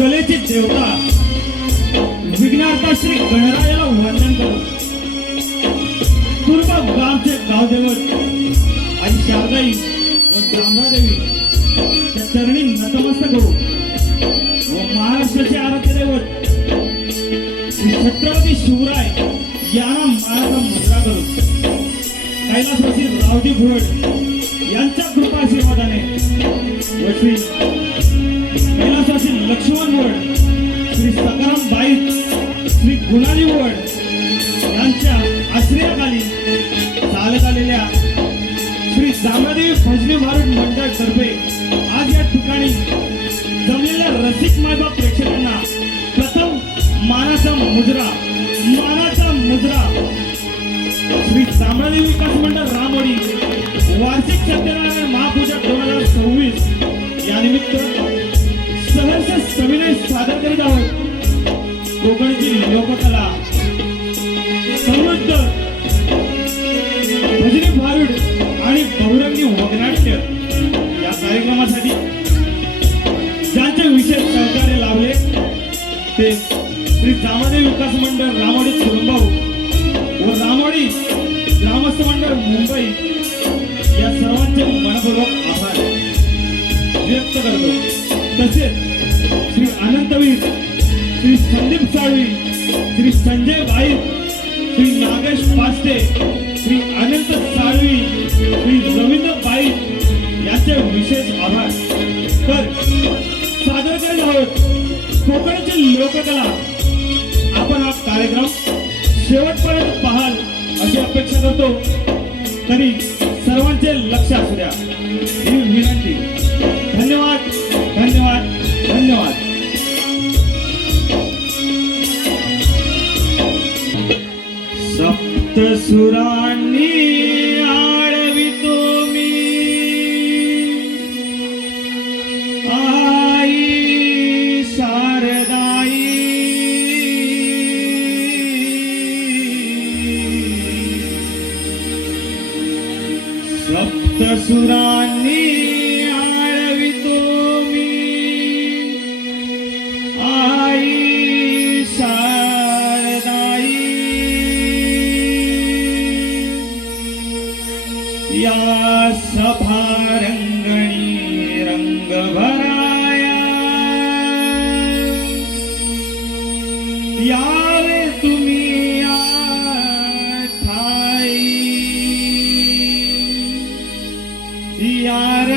कलेची देवता विघ्नार्था श्री गणरायाला वंदन करू. पूर्व गावचे गावदेवत आई शारदाई व ब्राह्मदेवी त्या चरणी नतमस्तक करू व महाराष्ट्राचे आराध्य दैवत श्री छत्रपती शिवराय यांना मानाचा मुद्रा करू. कैलासवासी रावजी भोड यांच्या कृपा आशीर्वादाने व श्री कैलासवासी लक्ष्मण वड, श्री सकाराम बाईत, श्री गुणाली वड यांच्या आश्रयाखाली चालत आलेल्या श्री जांभादेवी भजनी भारूड मंडळ तर्फे आज या ठिकाणी जमलेल्या रसिक मायबाप प्रेक्षकांना प्रथम मानाचा मुजरा श्री जांभादेवी विकास मंडळ रामवाडी वार्षिक सत्यनारायण महापूजा 2026 या निमित्त सहर्ष सविनय सादर करीत आहोत. कोकणची लोककला समृद्ध भजनी भारूड आणि बहुरंगी वगनाट्य या कार्यक्रमासाठी ज्यांचे विशेष सहकार्य लाभले ते श्री जांभादेवी विकास मंडळ रामवाडी कुरुंबाऊ व रामवाडी ग्रामस्थ मंडळ मुंबई या सर्वांचे मनपूर्वक आभार व्यक्त करतो. तसेच श्री अनंतवीर, श्री संदीप साळवी, श्री संजय भाई, श्री नागेश पास्टे, श्री अनंत साळवी, श्री रवींद्र बाई यांचे विशेष आभार. तर सादर करीत आहोत कोकणची लोककला. आपण हा कार्यक्रम शेवटपर्यंत पाहाल अशी अपेक्षा करतो. तरी सर्वांचे लक्ष असू द्या ही विनंती. धन्यवाद धन्यवाद धन्यवाद. सप्तसुरांनी आळवितो मी आई शारदाई. सप्तसुरांनी आळवितो मी आई शारदाई. या सभा रंगणी रंग भराया यावे तुम्ही ठाई. यार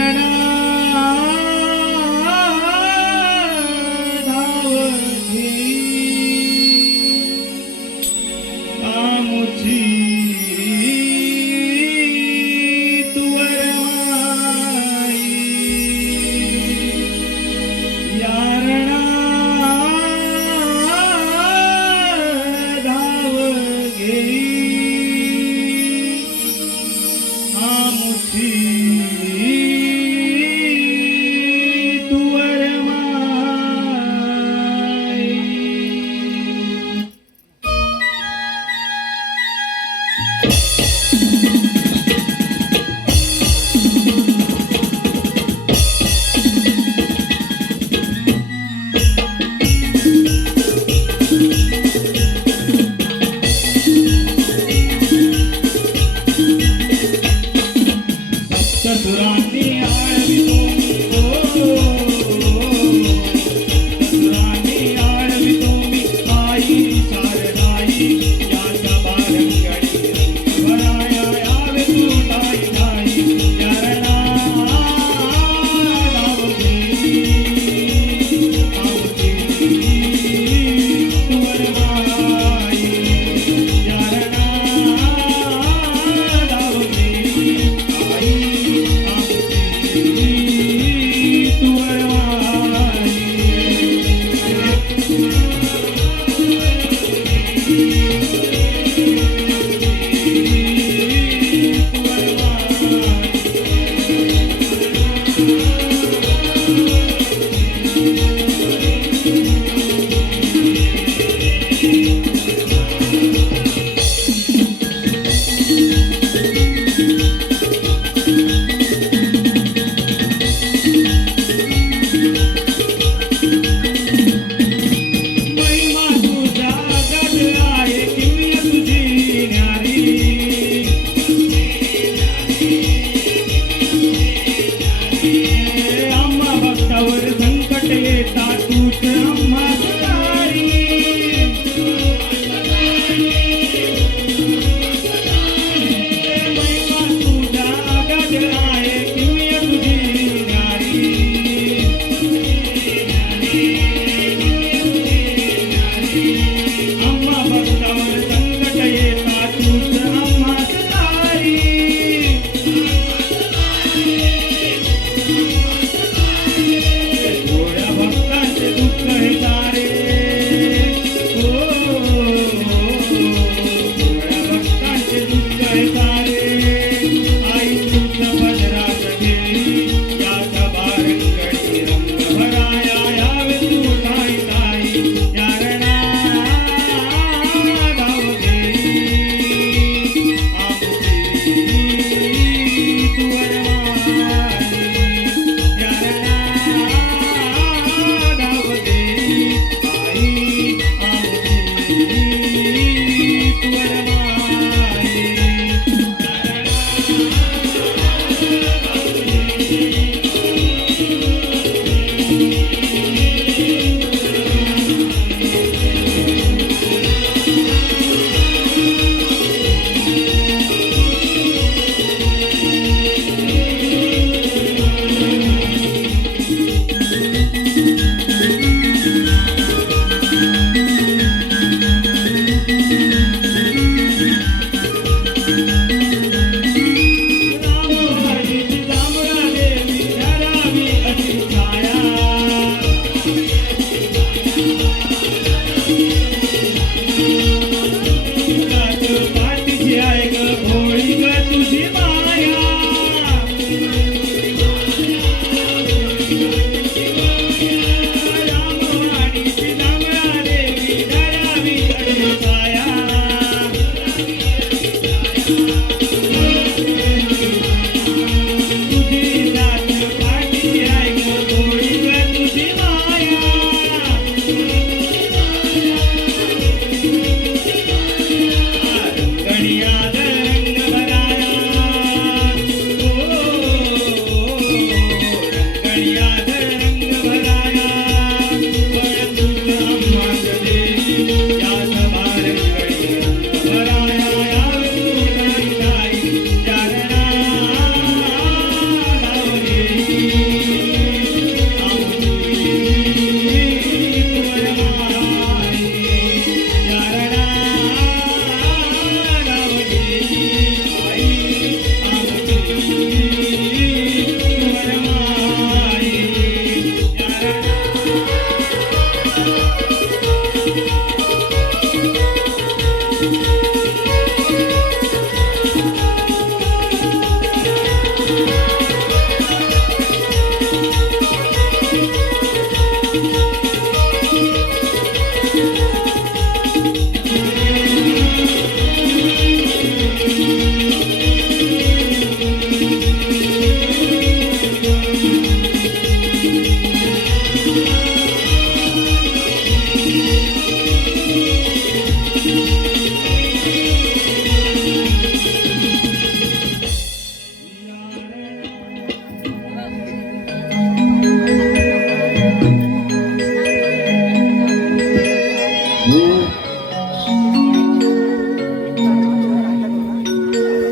येता तूच आम्हास तारी. महिमा तुझा अगाध आहे किमया तुझी न्यारी. आम्हा भक्तावर संकट येता तूच आम्हास तारी. गोड्या भक्तांचे दुःख हे तारे. गोड्या भक्तांचे दुःख हे तारे. आई तूच पदरात गेली या सभारंगणी रंग भराया. यावे तू ताई ताई या रणा गाव घेई. आमची तू वरमाई या रणा गाव घेई. आई आमची तू वरमाई. रामवाडीची जांभळा देवी धरावी अशी छाया. तुझ्याच पाठीची आहे ग भोळी ग तुझी माया. रामवाडीची जांभळा देवी धरावी अशी छाया. तुझी जात पाठीची आहे ग भोळी ग तुझी माया. रंगणियाद रंग भराया. रंगणियाद रंग भराया. बळ तूच आम्हास देई या सभारंगणी रंग भराया. यावे तू ताई ताई या रणा गाव घेई. आमची तू वरमाई या रणा गाव घेई. आई आमची तू वरमाई या रणा.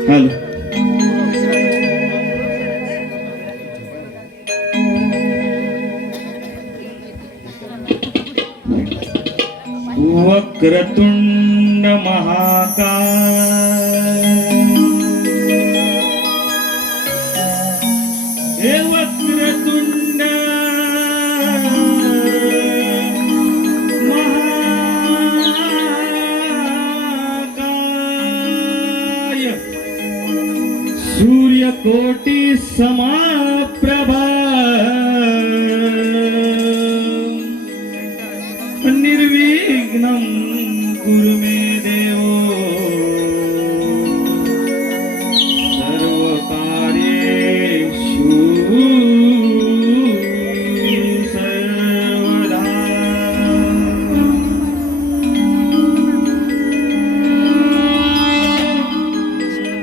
हॅलो. वक्रतुंड महाकाय. हे वक्रतुंड महाकाय. सूर्यकोटि समप्रभा. निर्विघ्नं कुरु मे देवो. सर्वकार्येषु सर्वदा.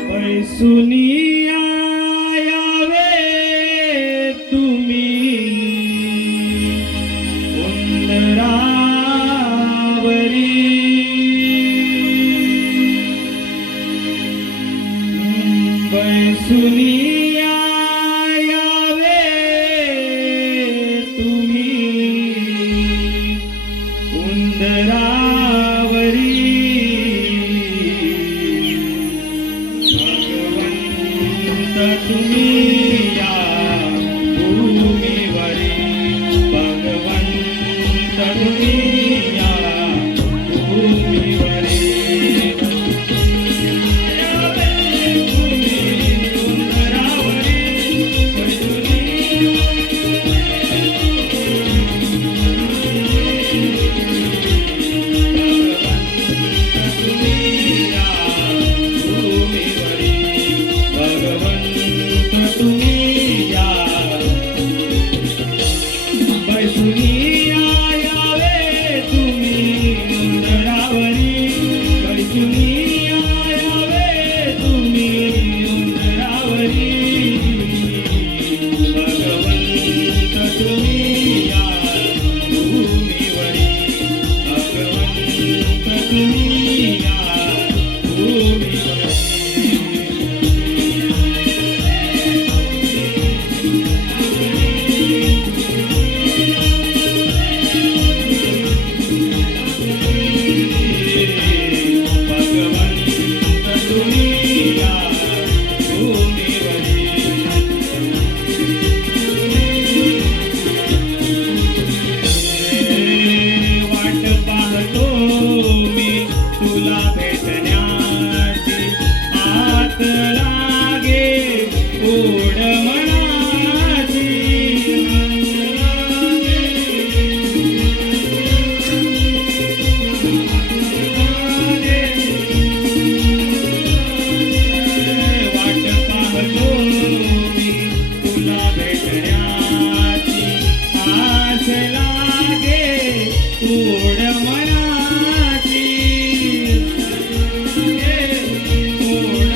पैसुनिया यावे तुम्ही लागे ओढ मनाची ओढ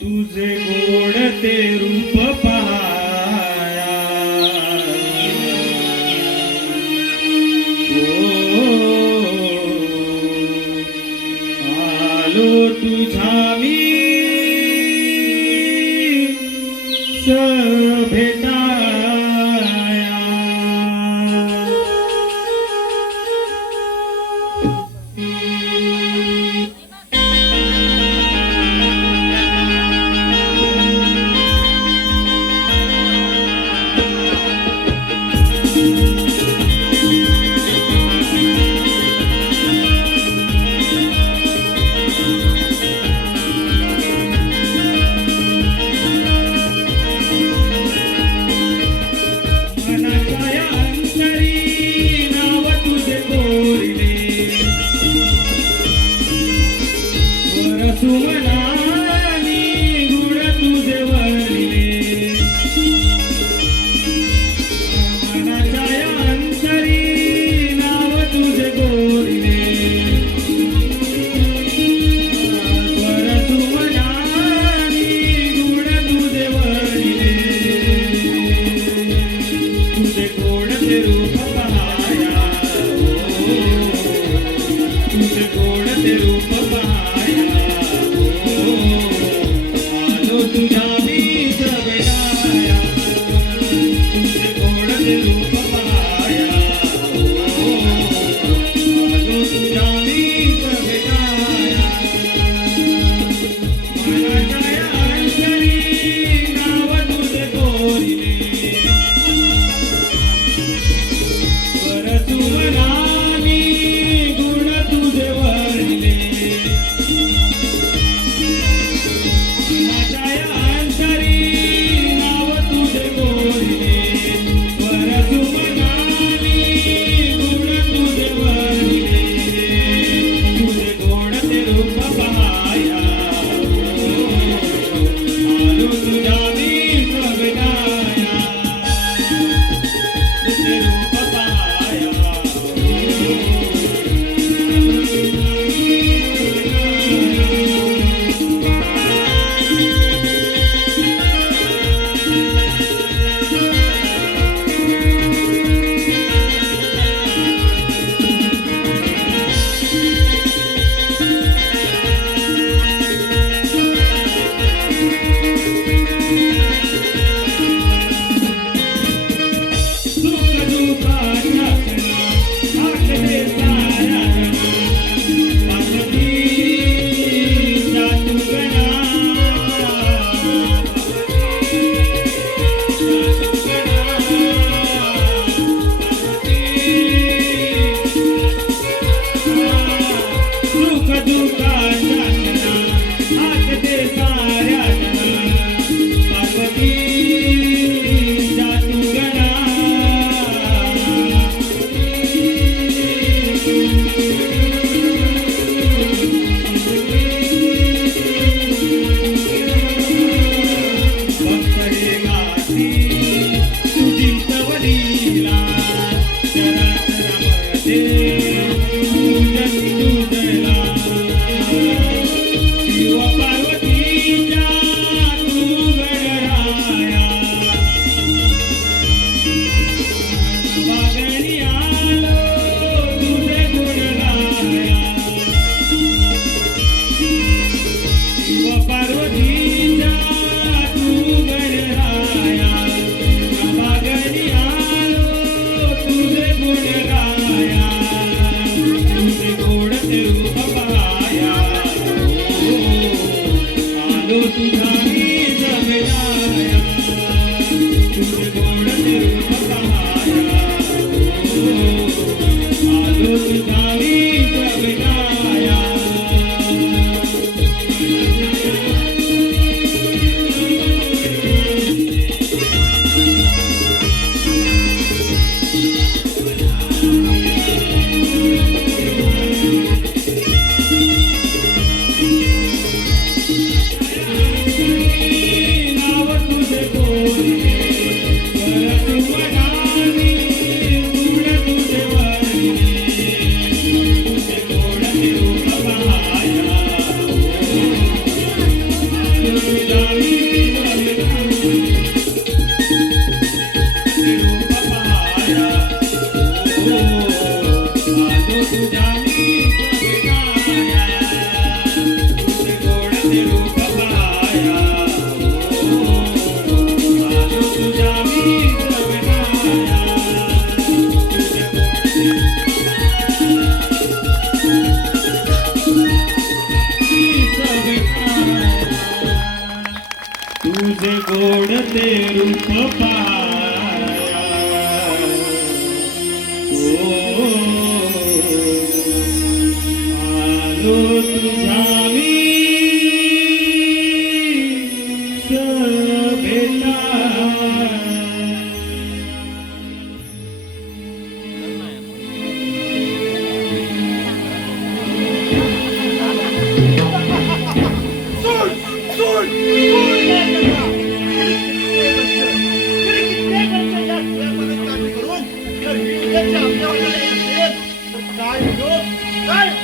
तुझे गोड ते रूप पहाया आलो तुझा मी भेटाया सुमनानी गुण तुझे वरले मनाच्या अंतरी नाव तुझे गोरले स्वर सुमनानी गुण तुझे वरले तुझे गोड ते रूप पहाया तुझे गोड ते रूप पहाया तुझा मीच भेटाया तुझे गोड ते रूप पाया आलो तुझा मीच भेटाया मनाच्या अंतरी नाव तुझे गोरिले स्वर सुमनानी गुण तुझे वरले अंतरी नाव तुझे गोरिले स्वर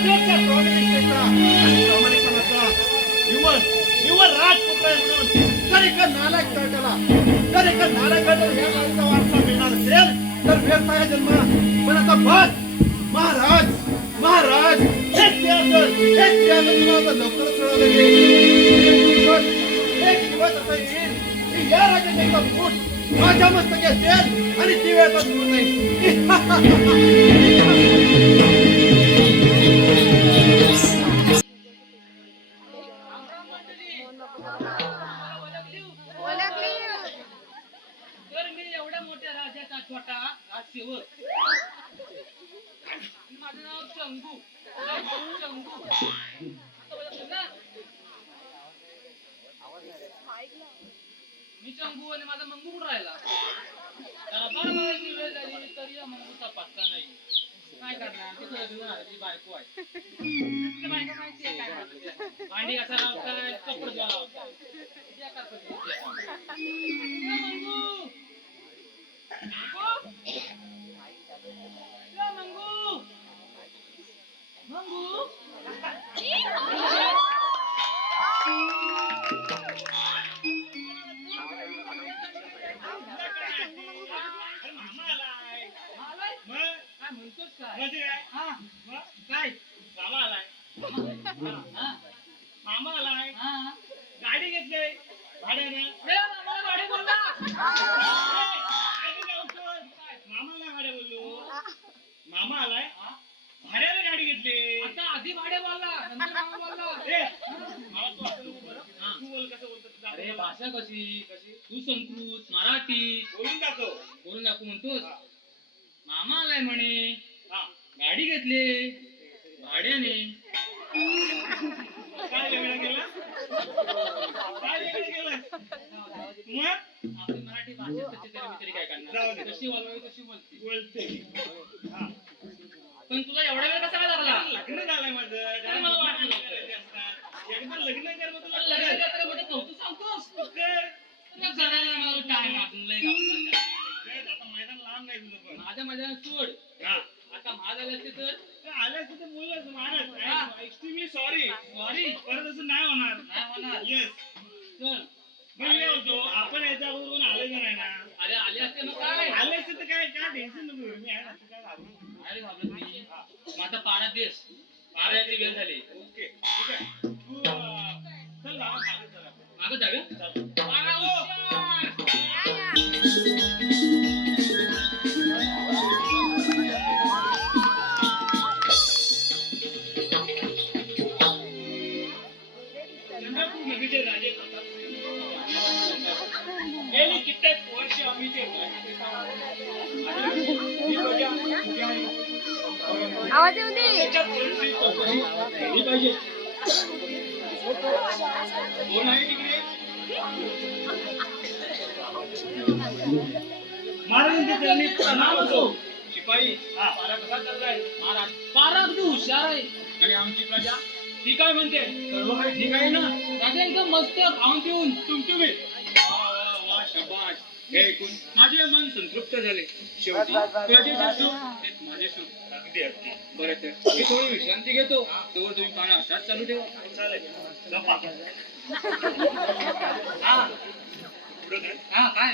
देशाच्या स्वाभिनिकतेचा आणि प्रामाणिकपणाचा निव्वळ निव्वळ राजपुत्र आहे म्हणून जर एका नालायक तळटाला या गाडीचा वारसा मिळणार असेल तर व्यर्थ आहे जन्म. पण आता बस महाराज महाराज हेच ते तुम्हाला लवकरच कळवलं एक दिवस असा येईल की या राजाचा एका फूट माझ्या मस्तकी असेल आणि ती वेळ आता दूर नाही. तर मी एवढ्या मोठ्या राजाचा छोटा राजसेवक. माझं नाव चंगू. चंगू मी चंगू आणि माझा मंगू कुठं राहिला. वेळ झाली तरी या मंगूचा पत्ता नाही. काय करणार ती बायको आहे. बायको माहिती आहे काय भांडी कसा लावताय कपडे लावताय म्हणतोस काय मामा आलाय. मामा आलाय गाडी घेतली भाड्यानं. गाडी बोलला मामाला गाडी बोललो. मामा आलाय भाड्याने गाडी घेतली. आता आधी भाड्या बोलला नंतर मामा बोलला. मला तू असं नको बरं. तू बोल कसं बोलतो. अरे भाषा कशी कशी तू संस्कृत मराठी बोलून दाखव म्हणतोस. मामा आलाय म्हणे गाडी घेतली भाड्याने. काय वेगळं केलं मग आपली मराठी भाषा तरी काय करणार. कशी बोलवावी तशी बोलते. पण तुला एवढा वेळ कसा लागला. लग्न झालंय माझं. मला वाटलं एकदा लग्न कर मग तुला लग्न कौतुक सांगतोस. मला टाइम अजून लय आता मैदान लांब नाही तुझं. पण माझ्या मैदानात सोड. आता महाग आले असते तर आले असते तर बोलच महाराज एक्स्ट्रीमली सॉरी परत असं नाही होणार. येस चल म्हणजे होतो आपण याच्या अगोदर आले का नाही ना. अरे आले असते ना काय आले असते तर काय टेन्शन नको. मी आहे ना तू काय घाबरत नाही. मग आता पारा देश पाराची वेळ झाली. ओके ठीक आहे तू चल मागं जाऊया. पारा राजे गेली कित्येक वर्ष आम्ही ते आवाज येऊ दे. पाहिजे कोण आहे तिकडे. महाराजांच्या चरणी प्रणाम असो. शिपाई पारा कसा चाललाय. महाराज पारा अगदी हुशार आहे. आणि आमची प्रजा ती काय म्हणते. सर्व काही ठीक आहे ना. राजा एकदम मस्त खाऊन पिऊन टुमटुमीत. वा शाबास. हे ऐकून माझे मन संतृप्त झाले. शेवटी प्रजेचे सुख एक माझे सुख. अगदी अगदी बरं तर मी थोडी विश्रांती घेतो. तोवर तुम्ही पारा असाच चालू ठेवा. चालेल काय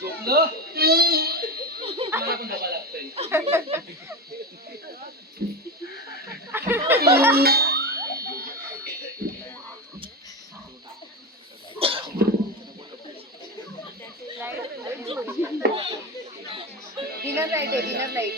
झोपलं मला पण डबा लागतंय. डिनर लाईट आहे डिनर लाईट.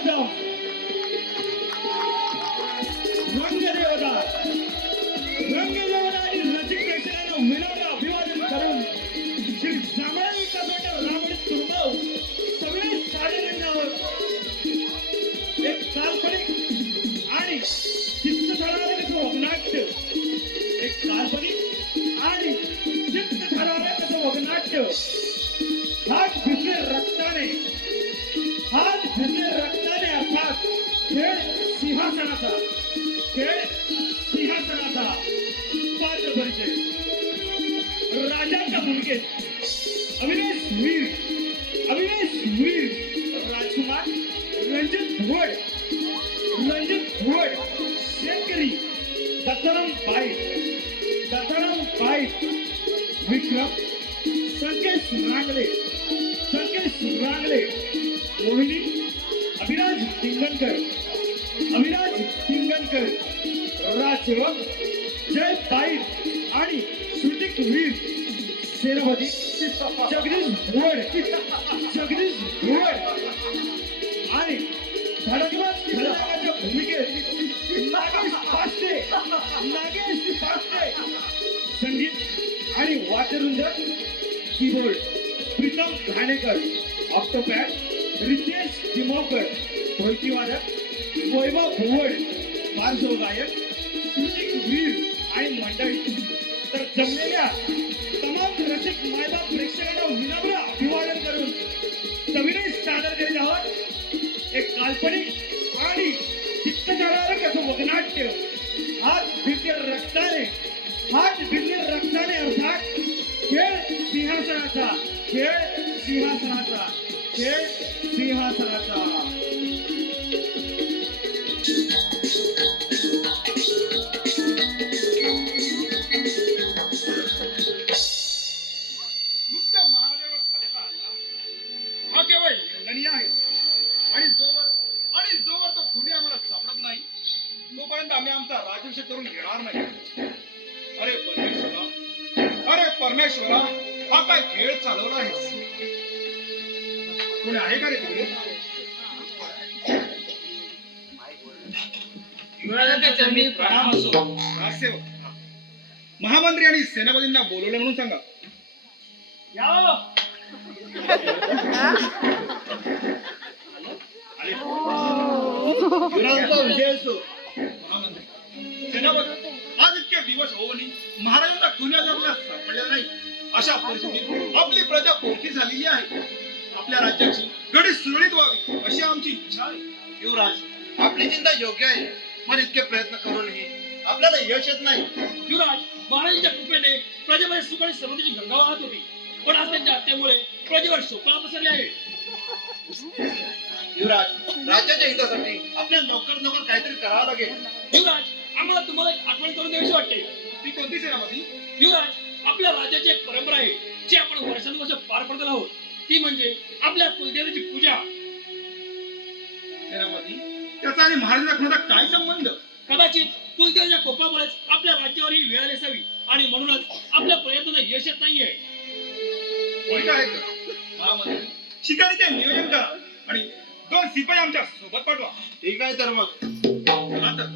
प्रथम रंगदेवता आणि रसिक प्रेक्षकांना विनम्र अभिवादन करून श्री जांभळी टमाटर रावण तुर्भव सगळे साडे रंगावर एक काल्पनिक आणि चित्तथरारक वगनाट्य एक काल्पनिक आणि चित्तथरारक वगनाट्य हात भिजले रक्ताने अर्थात खेळ सिंहासनाचा पात्र परिचय राजाच्या भूमिकेत अविनाश वीर राजकुमार रणजित भुवड शेतकरी दत्ताराम पाईट विक्रम संकेश रांगले मोहिनी अभिराज टिंगणकर राजसेवक जय पाईट आणि श्रुतिक वीर सेनापती जगदीश भुवड आणि धडकबाज खलनायकाच्या भूमिकेत नागेश पास्ते संगीत आणि वाद्यवृंद कीबोर्ड प्रीतम घाणेकर ऑक्टोपॅड रितेश दिमावकर ढोलकीवादक वैभव भुवड पार्श्वगायक श्रुतिक वीर आणि मंडळी तर जमलेल्या तमाम रसिक मायबाप प्रेक्षकांना विनम्र अभिवादन करून सविनय सादर करीत आहोत एक काल्पनिक आणि चित्तथरारक असं वगनाट्य हात भिजले रक्ताने अर्थात खेळ सिंहासनाचा युद्ध महाराजांवर झालेला हल्ला हा केवळ निंदनीय आहे आणि जोवर तो खुनी आम्हाला सापडत नाही तोपर्यंत आम्ही आमचा राज्याभिषेक करून घेणार नाही. अरे परमेश्वरा हा काय खेळ चालवला आहेस? कोणी आहे का रे तिकडे? युवराजांच्या चरणी प्रणाम असो. राजसेवक महामंत्री आणि सेनापतींना बोलवलं म्हणून सांगा. युवराजांचा विजय असो. महामंत्री सेनापती आज इतके दिवस होऊनही महाराजांचा खुन्या जमला सापडलेला नाही. अशा परिस्थितीत आपली प्रजा पोटी झालेली आहे. आपल्या राज्याची गडी सुरळीत व्हावी अशी आमची इच्छा आहे. युवराज आपली चिंता योग्य आहे पण इतके प्रयत्न करूनही आपल्याला यश येत नाही. युवराज महाराजांच्या कृपेने प्रजेमध्ये सुख आणि समृद्धीची गंगा वाहत होती पण आज त्यांच्या हत्येमुळे प्रजेवर शोकळा पसरले आहे. युवराज राज्याच्या हितासाठी आपल्याला लवकर काहीतरी करावं लागेल. युवराज आम्हाला तुम्हाला एक आठवण करून द्यावीशी वाटते. ती कोणती सेनापती? युवराज आपल्या राज्याची एक परंपरा आहे जी आपण वर्षानुवर्ष पार पडत आहोत ती म्हणजे आपल्या कुलदेवतेची पूजा. सेनापती त्याचा आणि महाराजांचा खुनाचा काय संबंध? कदाचित कुलदेवच्या कोपामुळेच आपल्या राज्यावर ही वेळ आली असावी आणि म्हणूनच आपल्या प्रयत्नाला यश येत नाहीये. कोणी काय महामंत्री शिकारीचे नियोजन करा आणि 2 सिपाई आमच्या सोबत पाठवा. ठीक आहे तर मग चला तर.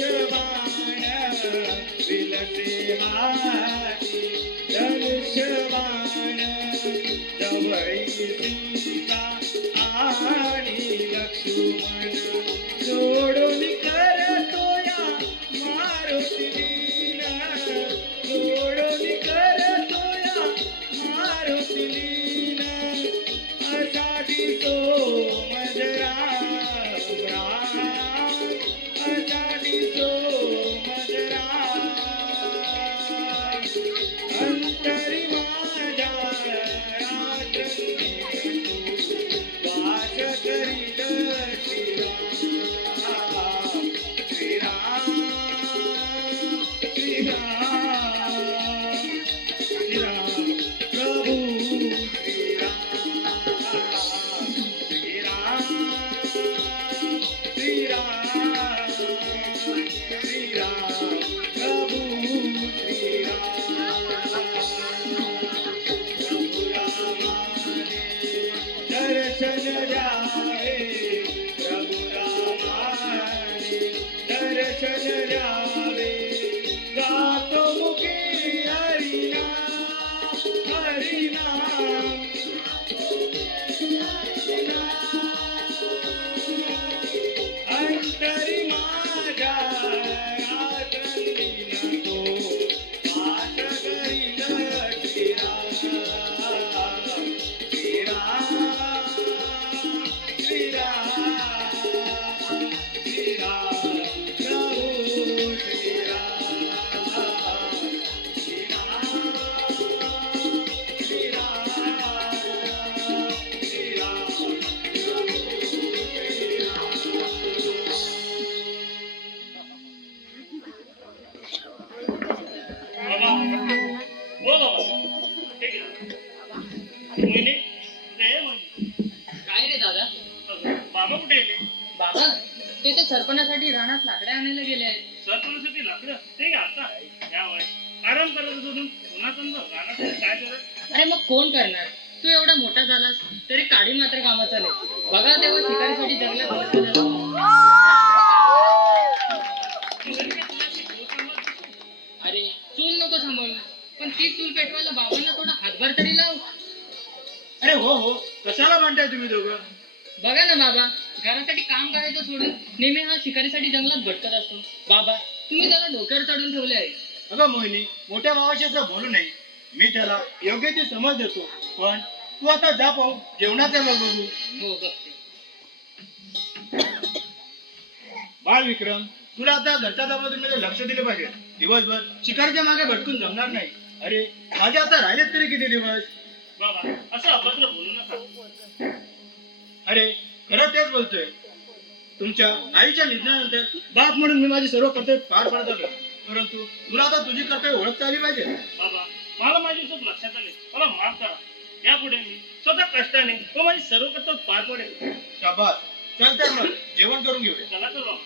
धनुष्यबाण विलसे हाती धनुष्यबाण जवळी सीता आणि लक्ष्मण जोडून करतोया मारुती लीला जोडून करतोया मारुती लीला असा दिसो मजरा असा दिसो मजरा अंतरी माझ्या रात्री वास करील श्रीराम श्रीराम प्रभू श्रीराम प्रभू दर्शन द्यावे प्रभु रामाने दर्शन द्यावे गातो मुखे हरिनाम हरिनाम अंतरी माझ्या रात्रंदिना तो आश करील श्रीराम श्रीराम श्रीराम प्रभू बाबा हो बाबा ठीक आहे मोहिनी कुठे आहे मोहिनी काय रे दादा बाबा कुठे गेले बाबा ते तर सरपणासाठी रानात लाकड्या आणायला गेले आहेत. सरपणासाठी लाकडं ते आता या वय आराम करत सोडून पुन्हा रानात काय करत अरे मग कोण करणार? तू एवढा मोठा झालास तरी काडी मात्र कामाचा नाही. बघा तेव्हा शिकारीसाठी जंगलात बसलेला. अरे चूल नको सांभाळू पण ती चूल पेटवायला बाबांना थोडा हातभार तरी लाव. अरे हो हो कशाला म्हणताय तुम्ही दोघं? बघा ना बाबा घरासाठी काम करायचं सोडून नेहमी हा शिकारीसाठी जंगलात भटकत असतो. बाबा तुम्ही त्याला डोक्यावर चढून ठेवले आहे. अगं मोहिनी मोठ्या भावाशी असं बोलू नये. मी त्याला योग्य ती समज देतो पण तू आता जा पाहू जेवणाचे मग बघू. हो बघते. बाळ विक्रम तुला आता घरच्या जबाबदारीमध्ये लक्ष दिले पाहिजे. दिवसभर शिकारीच्या मागे भटकून जमणार नाही. अरे माझे आता राहिलेत तरी किती दिवस? बाबा असं अभद्र बोलू नका. अरे खरं तेच बोलतोय. तुमच्या आईच्या निधनानंतर बाप म्हणून मी माझी सर्व कर्तव्य पार पाडत आलो. परंतु तुला आता तुझी कर्तव्य ओळखता आली पाहिजे. बाबा मला माझी चूक लक्षात आली मला माफ करा. यापुढे मी स्वतः कष्टाने व माझी सर्व कर्तव्य पार पडेल. शाबास चल तर मग जेवण करून घेऊया. चला तर बाबा.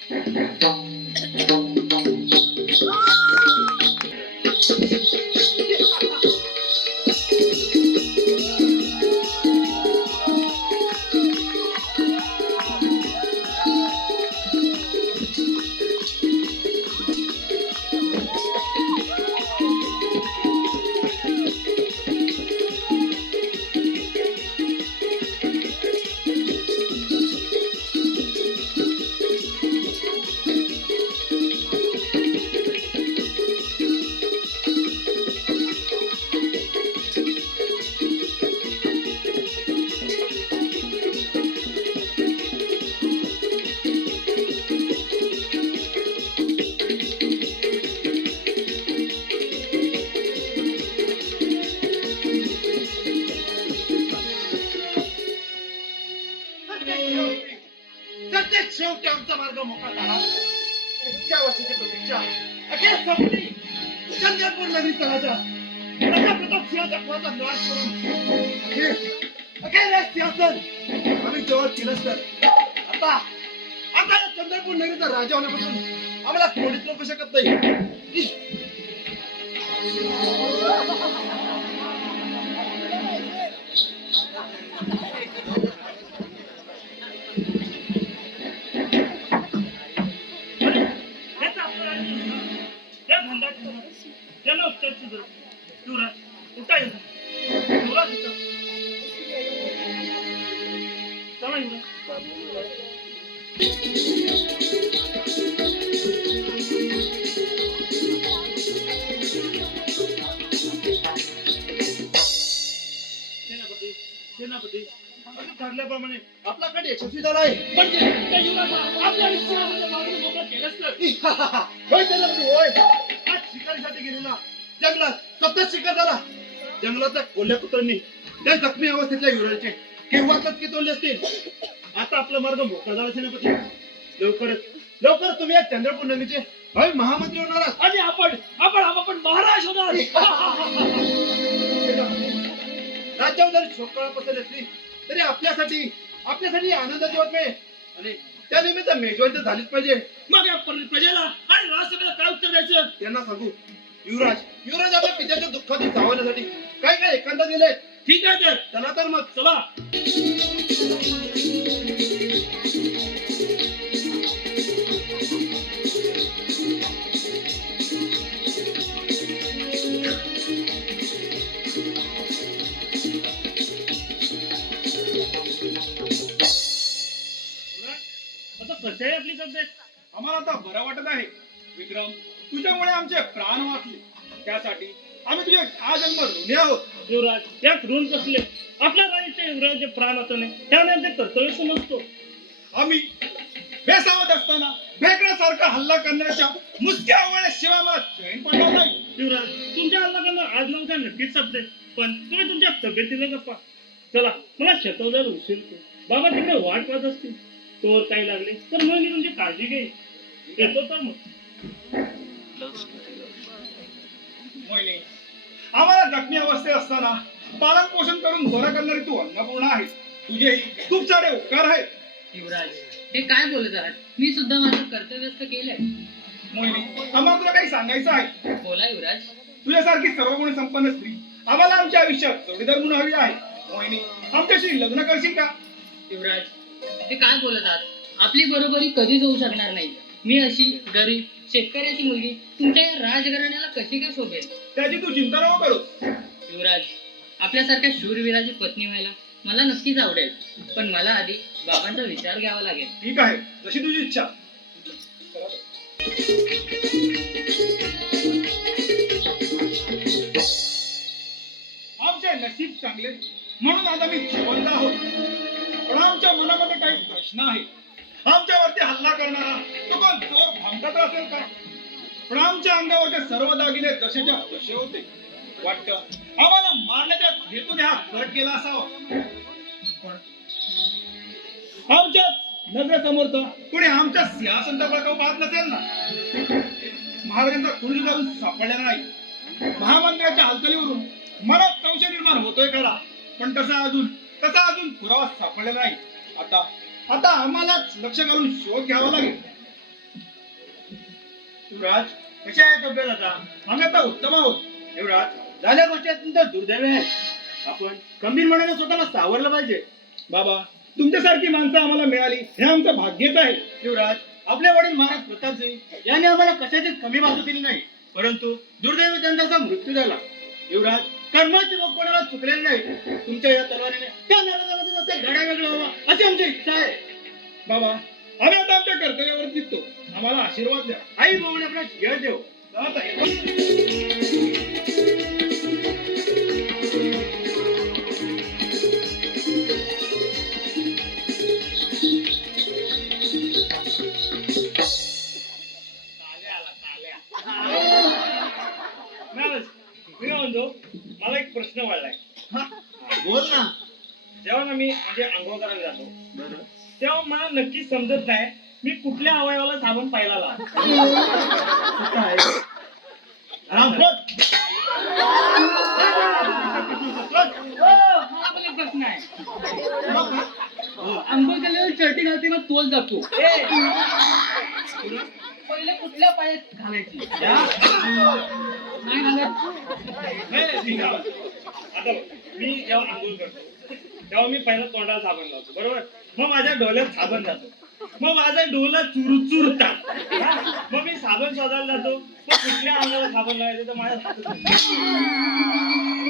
प्रत्येक शेवटी आमचा मार्ग मोकळा झाला. इतक्या वर्षाची प्रतीक्षा अखेर संपली. चंद्रपूर नगरीचा राजा प्रताप सिंहाच्या कुळाचा नाश करून अखेर हे सिंहासन आम्ही जवळ केलंच तर आता आता या चंद्रपूर नगरीचा राजा होण्यापासून आम्हाला कोणीच रोखू शकत नाही. याचा तुझं युवराज उठा युवराज उठा. चला युवराज. सेनापती सेनापती असं ठरल्याप्रमाणे आपला कट यशस्वी झाला आहे. पण त्या युवराजा आपल्या विश्वासाच्या मागून मोकळं केलंच तर. होय सेनापती होय. आज शिकारीसाठी गेलेला जंगलात स्वतः शिकार झाला. जंगलातल्या कोल्ह्या कुत्र्यांनी त्या जखमी अवस्थेतल्या युवराजाचे केव्हाच की तोडले असतील. आता आपला मार्ग मोकळा झाला सेनापती. लवकरच तुम्ही या चंद्रपूर नगरीचे होय महामंत्री होणार आहात. आणि आपण महाराज होणार. राज्यावर जरी शोककळा पसरली असली तरी आपल्यासाठी आनंदाची बातमी आहे. आणि त्या निमित्त मेजवानी तर झालीच पाहिजे. मग या प्रजेला आणि राष्ट्रपतीला काय उत्तर द्यायचं? त्यांना सांगू युवराज आपल्या पित्याच्या दुःखातून सावरण्यासाठी काय एकांतात गेले. ठीक आहे तर चला तर मग चला. आता कशी आहे आपली तब्येत? आम्हाला आता बरं वाटत आहे विक्रम. तुझ्यामुळे आमचे प्राण वाचले. त्यासाठी आम्ही तुझे हा जन्म ऋणी आहोत. युवराज त्यात ऋण कसले? आपल्या राणीचे युवराजचे प्राण वाचवणे त्याने आमचे कर्तव्य समजतो. आम्ही बेसावत असताना भेकण्यासारखा हल्ला करण्याच्या मुसक्या शिवाय मला चैन पडणार नाही. युवराज तुमच्या हल्ला आज ना उद्या नक्कीच संपते. पण तुम्ही तुमच्या तब्येतीला गप्पा. चला मला शेतावर उशीर होतो. बाबा तिकडे वाट पाहत असतील. तोवर काही लागले तर मग मी तुमची काळजी घेईन. येतो तर मग. मोहिनी आम्हाला जखमी अवस्थेत असताना पालन पोषण करून बरं करणारी तू अन्नपूर्णा आहे. तुझेही खूप सारे उपकार आहेत. युवराज हे काय बोलत आहात? मी सुद्धा माझं कर्तव्यस्थ केलंय. मोहिनी आम्हाला तुला काही सांगायचं आहे. बोला युवराज. तुझ्यासारखी सर्वगुण संपन्न स्त्री आम्हाला आमच्या आयुष्यात जोडीदार म्हणून हवी आहे. मोहिनी आमच्याशी लग्न करशील का? युवराज हे काय बोलत आहात? आपली बरोबरी कधीच होऊ शकणार नाही. मी अशी गरीब शेतकऱ्याची मुलगी तुमच्या या राजघराण्याला कशी काय शोभेल? त्याची तू चिंता नको करू. युवराज आपल्यासारख्या शूरवीराची पत्नी व्हायला मला नक्कीच आवडेल. पण मला आधी बाबांचा विचार घ्यावा लागेल. ठीक आहे जशी तुझी इच्छा. आमचे नशीब चांगले म्हणून आज आम्ही जिवंत आहोत. पण आमच्या मनामध्ये काही प्रश्न आहे. आमच्यावरती हल्ला करणारा तो कोण चोर भामटा असेल का? पण आमच्या अंगावरचे सर्व दागिने जसेच्या तसे होते. वाटतं आम्हाला मारण्याच्या हेतूने हा कट केला असावा. पण आमच्या नजरेसमोरचा कुणी आमच्या सिंहासन दगडाकडे पाहत नसेल ना. महाराजांचा खुर्ची धरून सापडलेला नाही. महामंत्र्याच्या हालचालीवरून मनात संशय निर्माण होतोय खरा. पण तसा अजून पुरावा सापडलेला नाही. आता आम्हालाच लक्ष घालून शोध घ्यावा लागेल. युवराज कशी आहे तब्येत आता? आम्ही आता उत्तम आहोत. युवराज झाल्या गोष्टी अत्यंत दुर्दैवी आहे. आपण गंभीर मनाने स्वतःला सावरलं पाहिजे. बाबा तुमच्यासारखी माणसं आम्हाला मिळाली हे आमचं भाग्यच आहे. युवराज आपले वडील महाराज प्रतापसिंह यांनी आम्हाला कशाचीच कमी बाजू दिली नाही. परंतु दुर्दैवी त्यांचा मृत्यू झाला. युवराज कर्माची मग कोणाला चुकलेले नाही. तुमच्या या तलवारीने त्या नरकामध्ये लढा वेगळा व्हावा अशी आमची इच्छा आहे. बाबा आम्ही आता आमच्या कर्तव्यावर दिसतो. आम्हाला आशीर्वाद द्या. आई बाबाने आपला यश देव. आता येतो. मी काय म्हणतो मला एक प्रश्न वाढलाय. बोल ना. जेव्हा ना मी म्हणजे आंघोळ करायला जातो तेव्हा मला नक्की समजत नाही मी कुठल्या अवयवाला साबण पाहिला प्रश्न आहे. अंघोळ केल्यावर शर्टी घालते मग तोच जातो. पहिले कुठल्या पायात घालायची? नाही घालत. आता मी जेव्हा आंघोळ करतो तेव्हा मी पहिला तोंडाला साबण लावतो बरोबर. मग माझ्या डोळ्यात साबण जातो. मग माझा डोला चुरचुरतात. मग मी साबण शोधायला जातो. मग कुठल्या अंगाला साबण लावायचं तर माझ्या हातात नाही.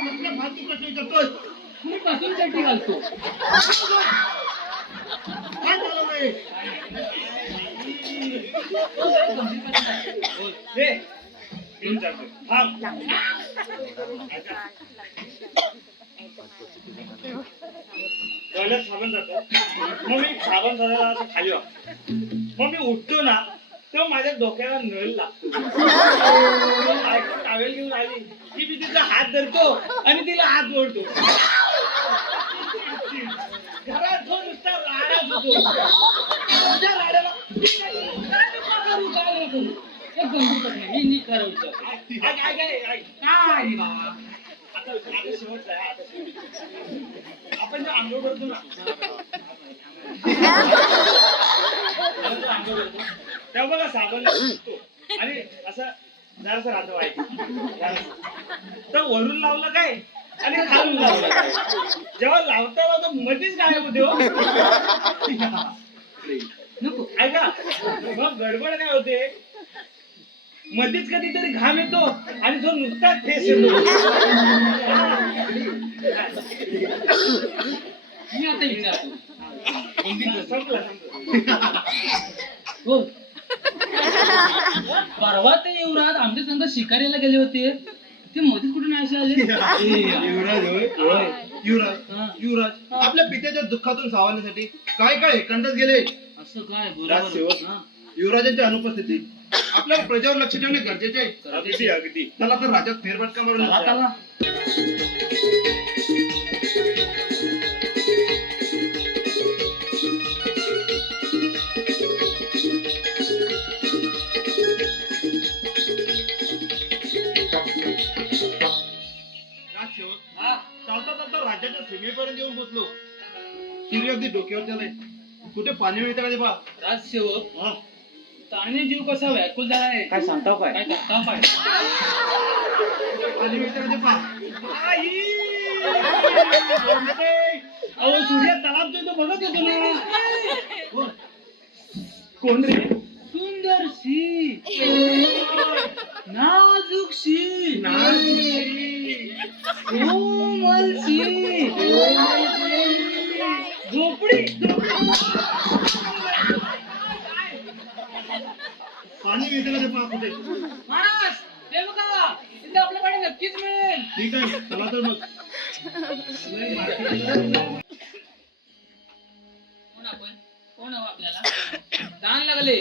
कसला फालतू प्रश्न विचारतोय? मी कसून चट्टी घालतो. काय झालं नाही? हे, घेऊन जातो. थांब. डोळ्यात साबण जातं. मग मी साबण शोधायला असं खाली वागतो. मग मी उठतो ना तेव्हा माझ्या डोक्याला नळ लागतो. बायको टावेल घेऊन आली की मी तिचा हात धरतो आणि तिला हात ओढतो. घरात जो नुसता राडाच होतो. तुझ्या राड्याला काय नको. एक गंभीर प्रश्न आहे. मी खरं विचारतो. काय रे बाबा? आता शेवटचा आहे, आता शेवटचा. आपण जे आंघोळ करतो ना आंघोळ करतो तेव्हा बघा साबण सुटतो आणि असं जरासं राहतं व्हायचं. तर वरून लावलं काय आणि खालून लावलं काय. जेव्हा लावता लावता मध्येच गायब होते हो. नको. ऐका मग गडबड काय होते मध्येच कधीतरी घाम येतो आणि जो नुसता ठेस येतो. मी आता विचारतो. संपलं. हो. परवा ते युवराज आमच्या संघ शिकारीला गेले होते. ते मध्येच कुठून असे आले? युवराज होय? होय. युवराज हा. युवराज आपल्या पित्याच्या दुःखातून सावरण्यासाठी काय काय एकंदच गेले. असं काय राजसेवक. बरोबर. हा. युवराजांच्या अनुपस्थितीत आपल्याला प्रजावर लक्ष ठेवणे गरजेचे आहे. अगदी अगदी. चला तर राज्यात फेरफटका मारून चला, येऊया. चला. राजसेवक चालता चालता राज्याच्या सीमेपर्यंत येऊन पोहोचलो. शिरी अगदी डोक्यावर झालंय. कुठे पाणी मिळतं का ते पहा. राजसेवक ताणे जीव कसा व्याकुल झालाय. काय सांगताव काय? काय करता काय? पाणी मिळतं का ते पहा. अहो सूर्य तलाब तो बघत होतो ना. कोण रे? सुंदरशी नाजूकशी कोमलशी झोपडी. पाणी मिळतं का ते पहा कुठे. महाराज ते बघा इथे आपल्याकडे नक्कीच मिळेल. ठीक आहे चला तर मग. कोण आपण कोण हवं आपल्याला? ताण लागले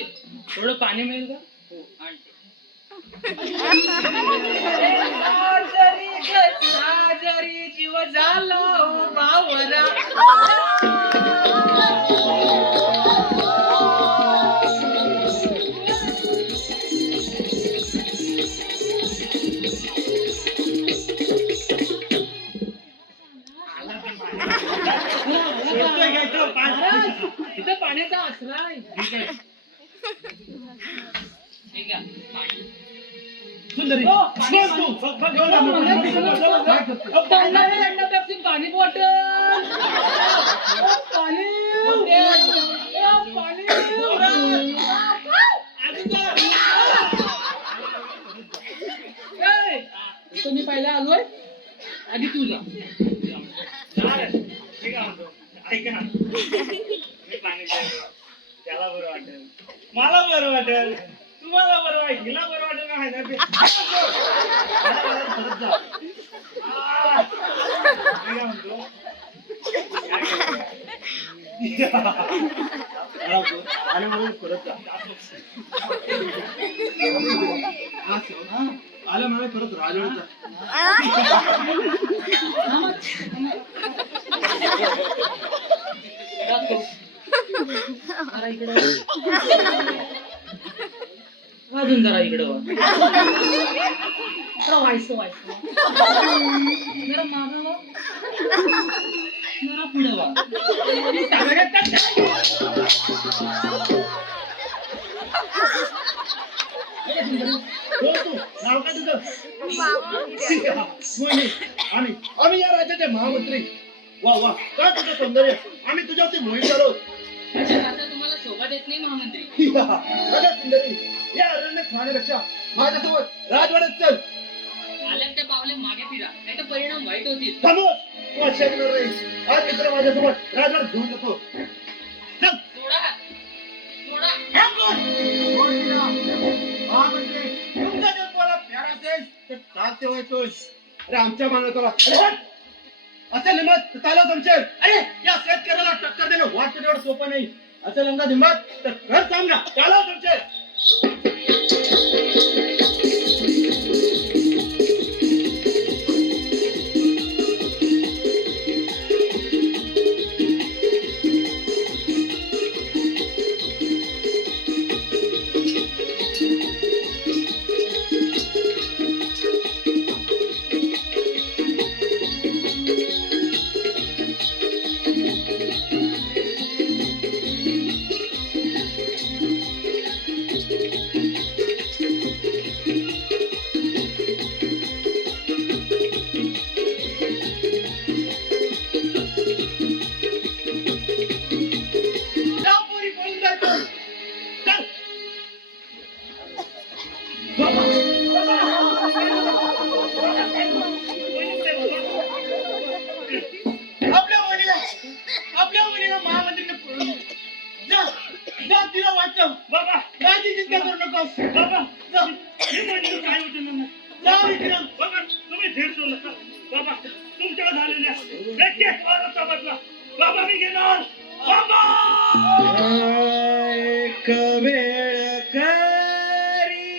थोडं पाणी मिळेल का? हो आणते. साजरी जीव झाला हो बावरा. सोडतोय काय तो? इथं पाण्याचा आसरा आहे. ठीक आहे. ठीक आहे पाणी. सुंदरी हो, पाणी, बोल पाणी. तू. पाणी बॉटल पाणी मी पहिला आलोय आधी तू जा. ठीक आहे म्हणतो. ऐका ना मी पाणी प्यायला. त्याला बरं वाटेल मला बरं वाटेल तुम्हाला बरं वाटेल हिला बरं वाटेल का माहिती नाही. परत जा. मी काय म्हणतो आणि म्हणून परत जा. आलं मला परत राजवाड्याचा. जरा इकडं अजून जरा इकडं व्हायचं जरा मागं वा. जरा पुढं वा. बोल तू. नाव काय तुझं? मोहिनी. आम्ही या राज्याचे महामंत्री. वा वा काय तुझं सौंदर्य. आम्ही तुझ्यावरती मोहित झालो. आता तुम्हाला शोभा देत नाही महामंत्री. अगं सुंदरी, या अरण्यात राहण्यापेक्षा माझ्यासोबत राजवाड्यात चल. आल्यात त्या पावले मागे फिरा, नाही तर परिणाम वाईट होतील. थांबव, तू अशी ऐकणार नाही. आज मित्र माझ्यासोबत राजवाड्यात घेऊन जातो. चल. सोडा हात. सोडा. तुमचा जर तुम्हाला प्यारा असेल तर चालते होय तू. अरे आमच्या मानवताला असं लिंबात चालव जमशेर. अरे या शेतकऱ्याला टक्कर देणं वाटतं तेवढं सोपं नाही. असं लंगा लिंबात तर घर सामना चालव जमशेर. जा पोरी, पळून जायचं. चल. आपल्या मुलीला महामंत्रीने पळून जा. जा, तिला वाचव. बाबा माझी चिंता करू नकोस. बाबा जा. मी म्हणजे काय होतं ना जा विक्रम. बाबा तुम्ही धीर सोडू नका. बाबा तुमच्या झालेल्या प्रत्येक वाराचा बदला बाबा मी घेणार. बाबा एक वेळ करी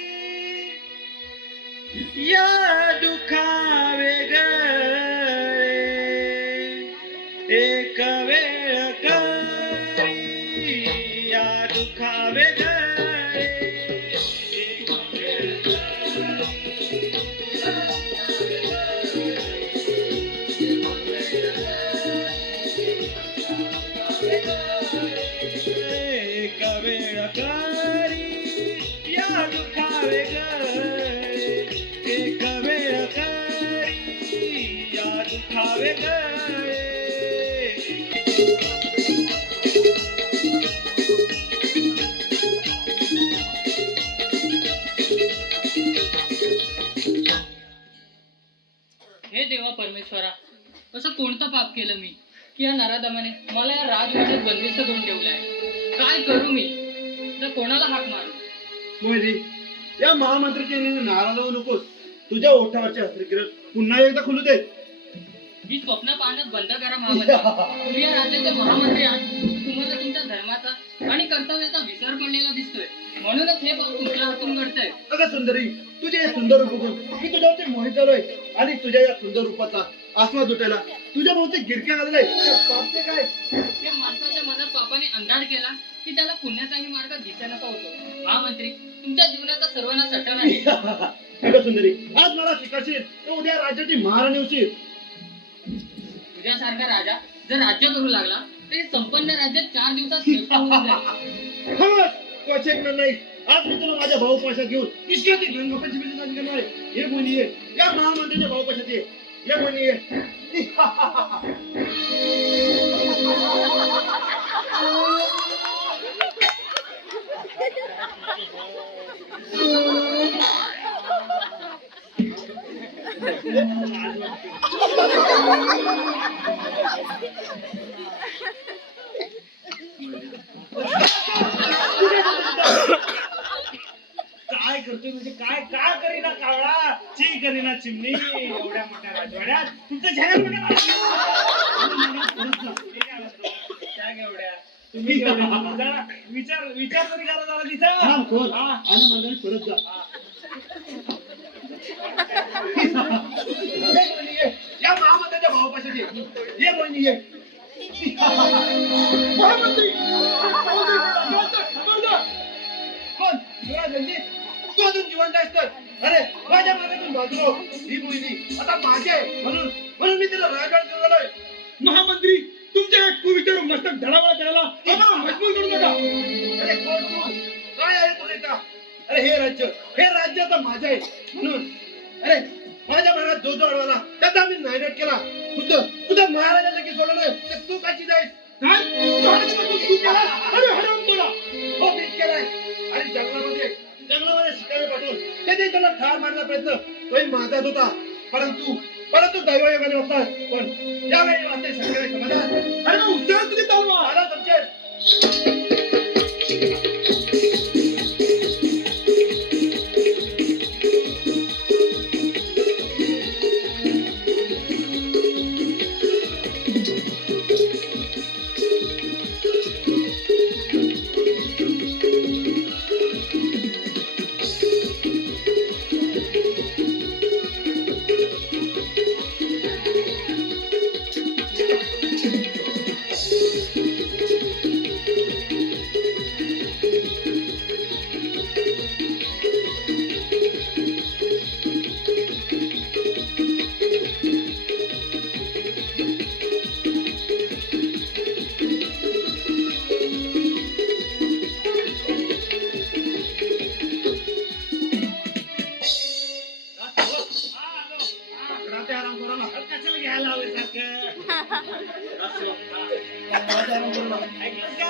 या दुखावे गळे. एक वेळ करी या दुखावे गळे. एक वेळ एक वेळ करी या दुखावे गळे. एक वेळ करी या दुखावे गळे. हे देवा परमेश्वरा, असं कोणतं पाप केलं मी की या नराधमाने मला या राजवाड्यात बंदिस्त करून ठेवलंय. काय करू मी? तर कोणाला हाक मारू? मोहिनी, या महामंत्र्याच्या येण्याने नाराज होऊ नकोस. तुझ्या ओठावरचे हस्तकिरण पुन्हा एकदा खुलू दे. ही स्वप्न पाहणं बंद करा महामंत्री. तुम्ही या राज्याचे महामंत्री आहात. तुम्हाला तुमच्या धर्माचा आणि कर्तव्याचा विसर पडलेला दिसतोय. म्हणूनच हे पाप तुमच्या हातून घडतंय. अगं सुंदरी, तुझे हे सुंदर रूप बघून मी तुझ्यावरती मोहित झालोय. आणि तुझ्या या सुंदर रूपाचा आस्वाद उठायला तुझ्या भोवती गिरक्या लागलाय. पापते काय? ते माणसाच्या मनात पापाने अंधार केला की त्याला पुण्याचाही मार्ग दिसेनासा होतो. महामंत्री, तुमच्या जीवनाचा सर्वांना सटन आहे. अगं सुंदरी, आज मला शिकाशील तर उद्या राज्याची महाराणी होशील. तुझ्यासारखा राजा जर राज्य करू लागला तर हे संपन्न राज्य 4 दिवसात श्रेष्ठ होऊन जाईल. खरंच तू असे ऐकणार नाही. आज मी तुला माझ्या भाऊ पाशात घेऊन निष्काळजी रंगपंचमीची साजरी करणार आहे. हे कोणी आहे? या महामंत्र्याच्या भाऊ पाशात ये. हे कोणी आहे? काय करतोय म्हणजे काय काय करीना कावळा ची करीना चिमणी एवढ्या मोठ्या राजवाड्यात तुमचं झॅन एवढ्या तुम्ही जरा विचार विचार तरी करा जरा तिथं. हा. आणि मार्गाने परत जा. हे कोणी आहे? या महामंत्र्याच्या भाऊ पाशात ये. हे कोणी आहे? महामंत्री! कोण? तुला जल्दी तू अजून जिवंत आहेस तर? अरे माझ्या मागातून बाजूला ही मुलगी आता माझी आहे. म्हणून मी तिला राजवाड करून आलोय. महामंत्री, तुमच्या कुविचार मस्तक धडावडा करायला आम्हाला मजबूर करू नका. अरे कोण तू? काय आहे तुझे का? अरे हे राज्य आता माझं आहे. म्हणून अरे माझ्या भागात जो जो अडवला त्याचा मी नायनाट केला. तुझं महाराजाला की सोडलं नाही तर तू काची जाईस? काय तू केलास? अरे हरवून तुला हो मी केलाय आणि जंगलामध्ये शिकायला पाठवून त्याने त्याला ठार मारण्याचा प्रयत्न तोही माझाच होता परंतु दैवयोगाने होता पण यावेळी वाचते सगळे समाजात अरे मग उद्धार तुझी तलवार आला समजेल कशाला घ्यायला हवे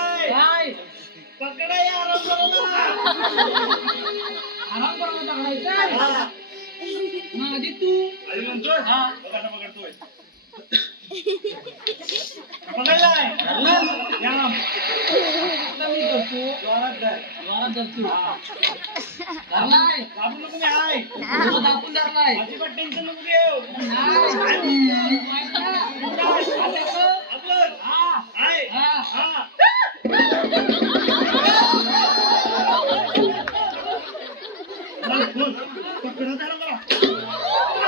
काय पकडा या आराम आराम करायला पकडायचं मग आधी तू आधी म्हणतोय हा कसा पकडतोय पकडलाय या आराम. आता मी करतो जोरात धर. जोरात धरतो धरलाय दाबू नको मी आहे तुला दाबून धरलाय अजिबात टेन्शन नको घेऊ नाही आपलं हा आहे हा हा बोल पकडा त्याला मला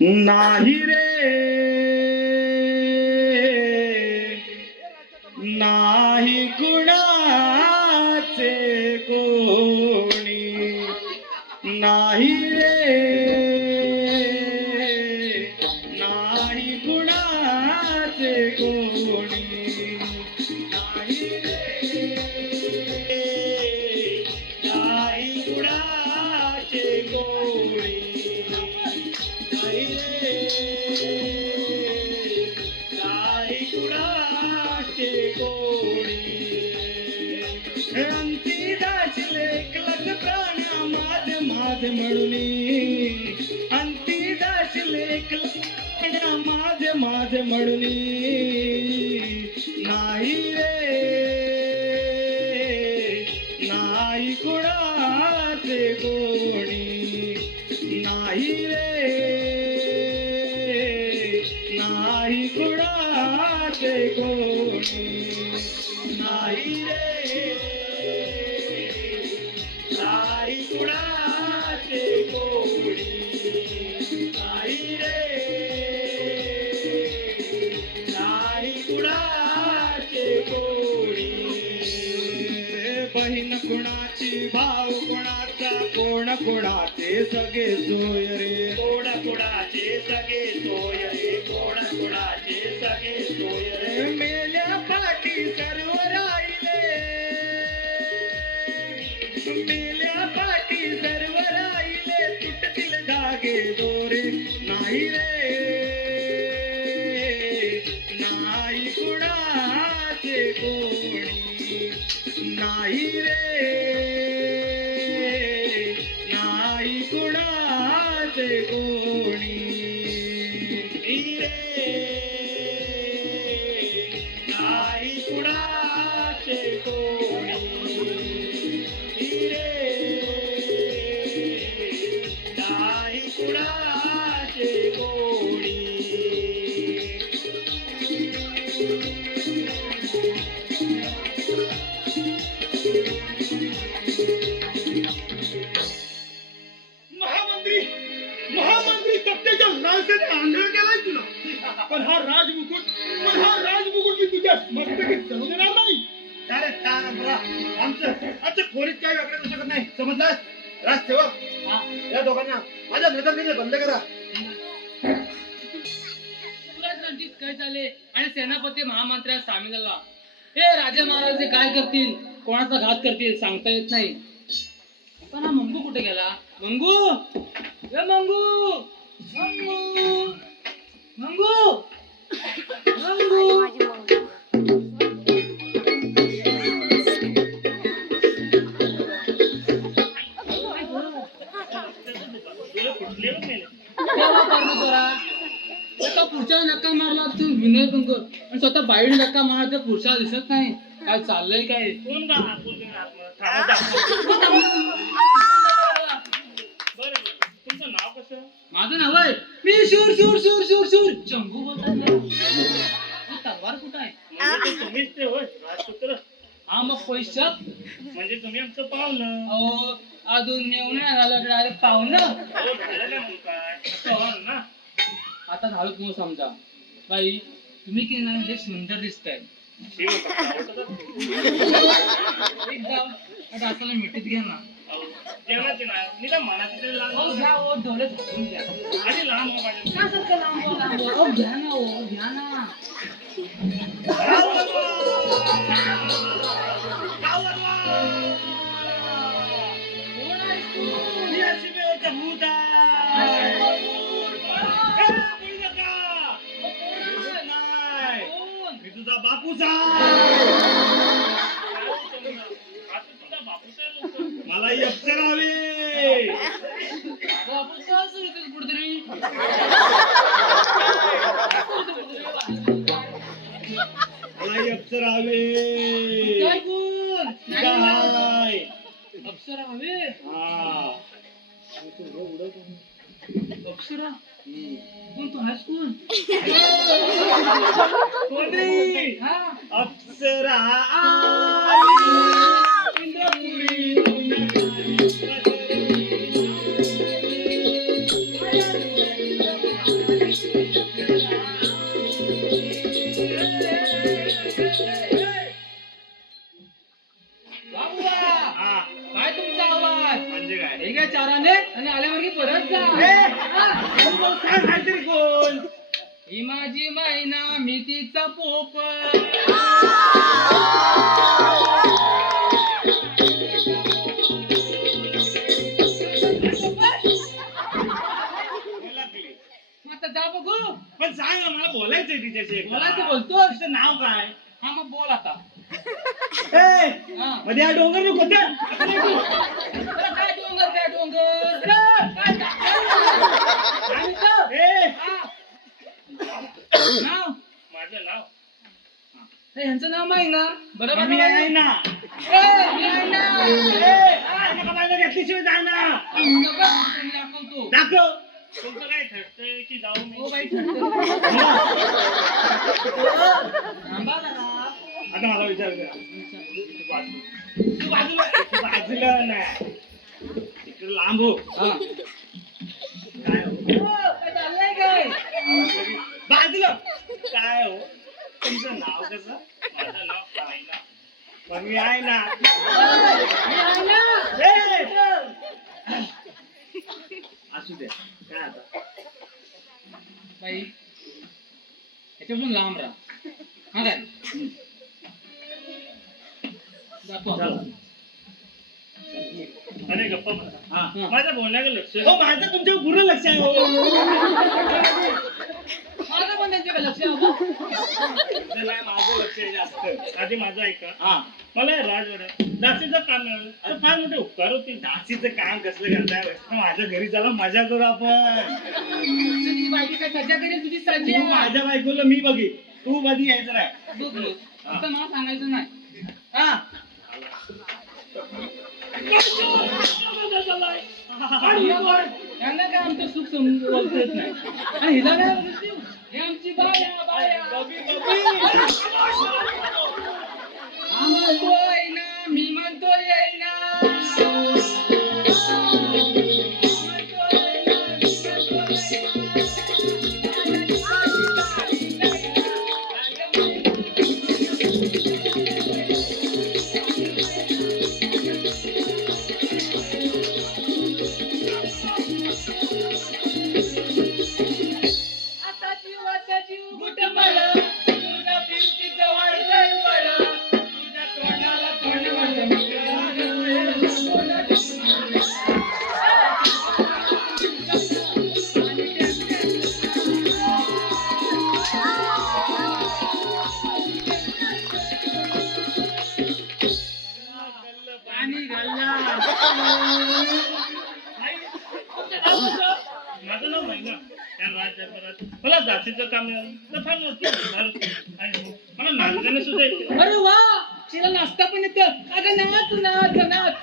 नाही रे नाही कुणाचे कोणी नाही रे नाही कुणाचे कोणी नाही रे नाही कुणाचे कोणी नाही कुणाचे कोणी अंती दाशले एकलच प्राण माझ म्हणून अंती दाशले एकलच प्राण माझ म्हणून नाही रे नाही कुणाचे कोणी नाही रे नाही कुणाचे कोणी नाही रे नाही कुणाचे कोणी नाही रे नाही कुणाचे कोणी बहीण कुणाची भाऊ कुणाचा कोण कुणाचे सगळे सोय रे कोण कुणाचे सगळे सोय रे कोण कुणाचे सगळे सोय रे मेल्या पाठी सर्व राहिले मेल्या पाठी सर्व राहिले तुटतील धागे दोरे नाही रे नाही कुणाचे कोणी नाही रे नाही कुणाचे कोणी रे नाही कुणाचे कोणी रे नाही कुणाचे कोणी महामंत्री कप्त्याच्या लालसेने आंधळ केलाय तुला पण हा राजमुकुट मी तुझ्या मस्तकी चढू देणार नाही अरे आमचं खोलीत काही वेगळं करू शकत नाही समजलास राजसेवक या दोघांना माझ्या नजरेने बंद करा तुलाच रणजित काय झाले आणि सेनापती महामंत्र्यात सामील झाला हे राजा महाराज काय करतील कोणाचा घात करतील सांगता येत नाही पण हा मंगू कुठे गेला मंगू ए मंगू माझी मंगू. कुठले मेले देवा परमेश्वरा, एका पुरुषाला धक्का मारला तू विनय पण कर आणि स्वतः बाईने धक्का मारला तर पुरुषाला दिसत नाही. काय चाललंय काय? कोण का कोण थांबा बरं तुमचं नाव कसं माझं नाव आहे मी शूर शूर शूर शूर शूर चंगू बोलतात ना. ही तलवार कुठं आहे? म्हणजे ते तुम्हीच ते होय राजपुत्र हा मग पैशात म्हणजे तुम्ही आमचं पाहुणं अहो अजून नेऊन नाही झालं डायरेक्ट पाहुणं. हो, झालं नाही म्हणून काय पाहुणं ना आता झालं तुम्ही समजा बाई तुम्ही की नाही लय सुंदर दिसताय. शिव आवडतं का? एकदा डासाला मिठीत घ्या ना. जेवणाची नाही निदा मनाची तरी हो लांब घ्या हो डोळे झाकून घ्या. आणि लांब हो माझ्या का सारखं लांब हो, लांब हो? अहो, घ्या ना हो घ्या ना. कोण आहेस तू? मी या सीमेवरचा भूत आहे. ए, बोलू नका. कोण आहे? नाही. कोण? मी तुझा बापूच आहे. आता तुझा बापूच आहे लोकं. मला ही अप्सर हवे. बापू का सुरू केलं कुठेतरी? मला ही अप्सर हवे. काय कोण? काय? अप्सरा हवे? हा. अप्सरा? कोण तू आहेस कोण? कोणी? हा? अप्सरा आई. इंद्रपुरी बाबूआ, हा. काय तुमचा आवाज? म्हणजे काय? हे काय चाराने आणि आल्यावरती परत जा. ए! हा? तू मला सांग काहीतरी कोण? ही माझी मैना मी तिचा पोप. मला लागली. मग आता जा बघू. पण सांग ना, मला बोलायचंय तिच्याशी एकदा. बोलायचं बोलतो. तिचं नाव काय? हा मग बोल आता. ए! हा. मध्ये हा डोंगर नको ते. अरे काय डोंगर काय डोंगर? अरे काय आणि तो, ए! नाव माझं नाव ह्यांचं नाव माहिती ना बरोबर मी आहे ना. मी आहे ना. ए! आहे ना का बायला घेतल्याशिवाय जा ना. मी दाखवतो. दाखव. तुमचं काय ठरतंय की जाऊ मी? हो बाई ठरतं. थांबा जरा. आता मला विचार करा. तू बाजूला नाही. इकडे लांब हो. हा. काय हो? काय चाललंय काय? बाजूला काय हो? तुमचं नाव कसं? माझं नाव काय ना? पण मी आहे ना. मी आहे ना. ए! असू द्या. काय आता? बाई ह्याच्यापासून लांब राहा. हा काय दाखव. चला. अरे गप्पा मारा. हा. माझ्या बोलण्याकडे लक्ष हो माझं तुमच्यावर पूर्ण लक्ष आहे हो. माझं पण त्यांच्याकडे लक्ष आहे बाबा. तुमचं नाही, माझं लक्ष आहे जास्त. आधी माझं ऐका. हा. मला हे राजवाड्यात दासीचं काम मिळालं तर फार मोठे उपकार होतील. दासीचं काम कसलं करताय? माझ्या घरी चला मजा करू आपण. तुझी बायको काय सज्जा करेल तुझी सज्जी तू माझ्या बायकोला मी बघीन. तू कधी यायचं नाही. बघ बघ. आता मला सांगायचं नाही. हा यांना काय आमचं सुख समजून बोलता येत नाही. आणि हिला काय बोलते? हे आमची बाया बाया. हा म्हणतोय ना मी म्हणतोय येईना. आता जीव गुट मला तुला फिरते जातीचं काम मिळालं तर फार मोठं आणि मला नाचताना सुद्धा येते. अरे वा तिला नाचता पण येतं. अगं नाच नाच नाच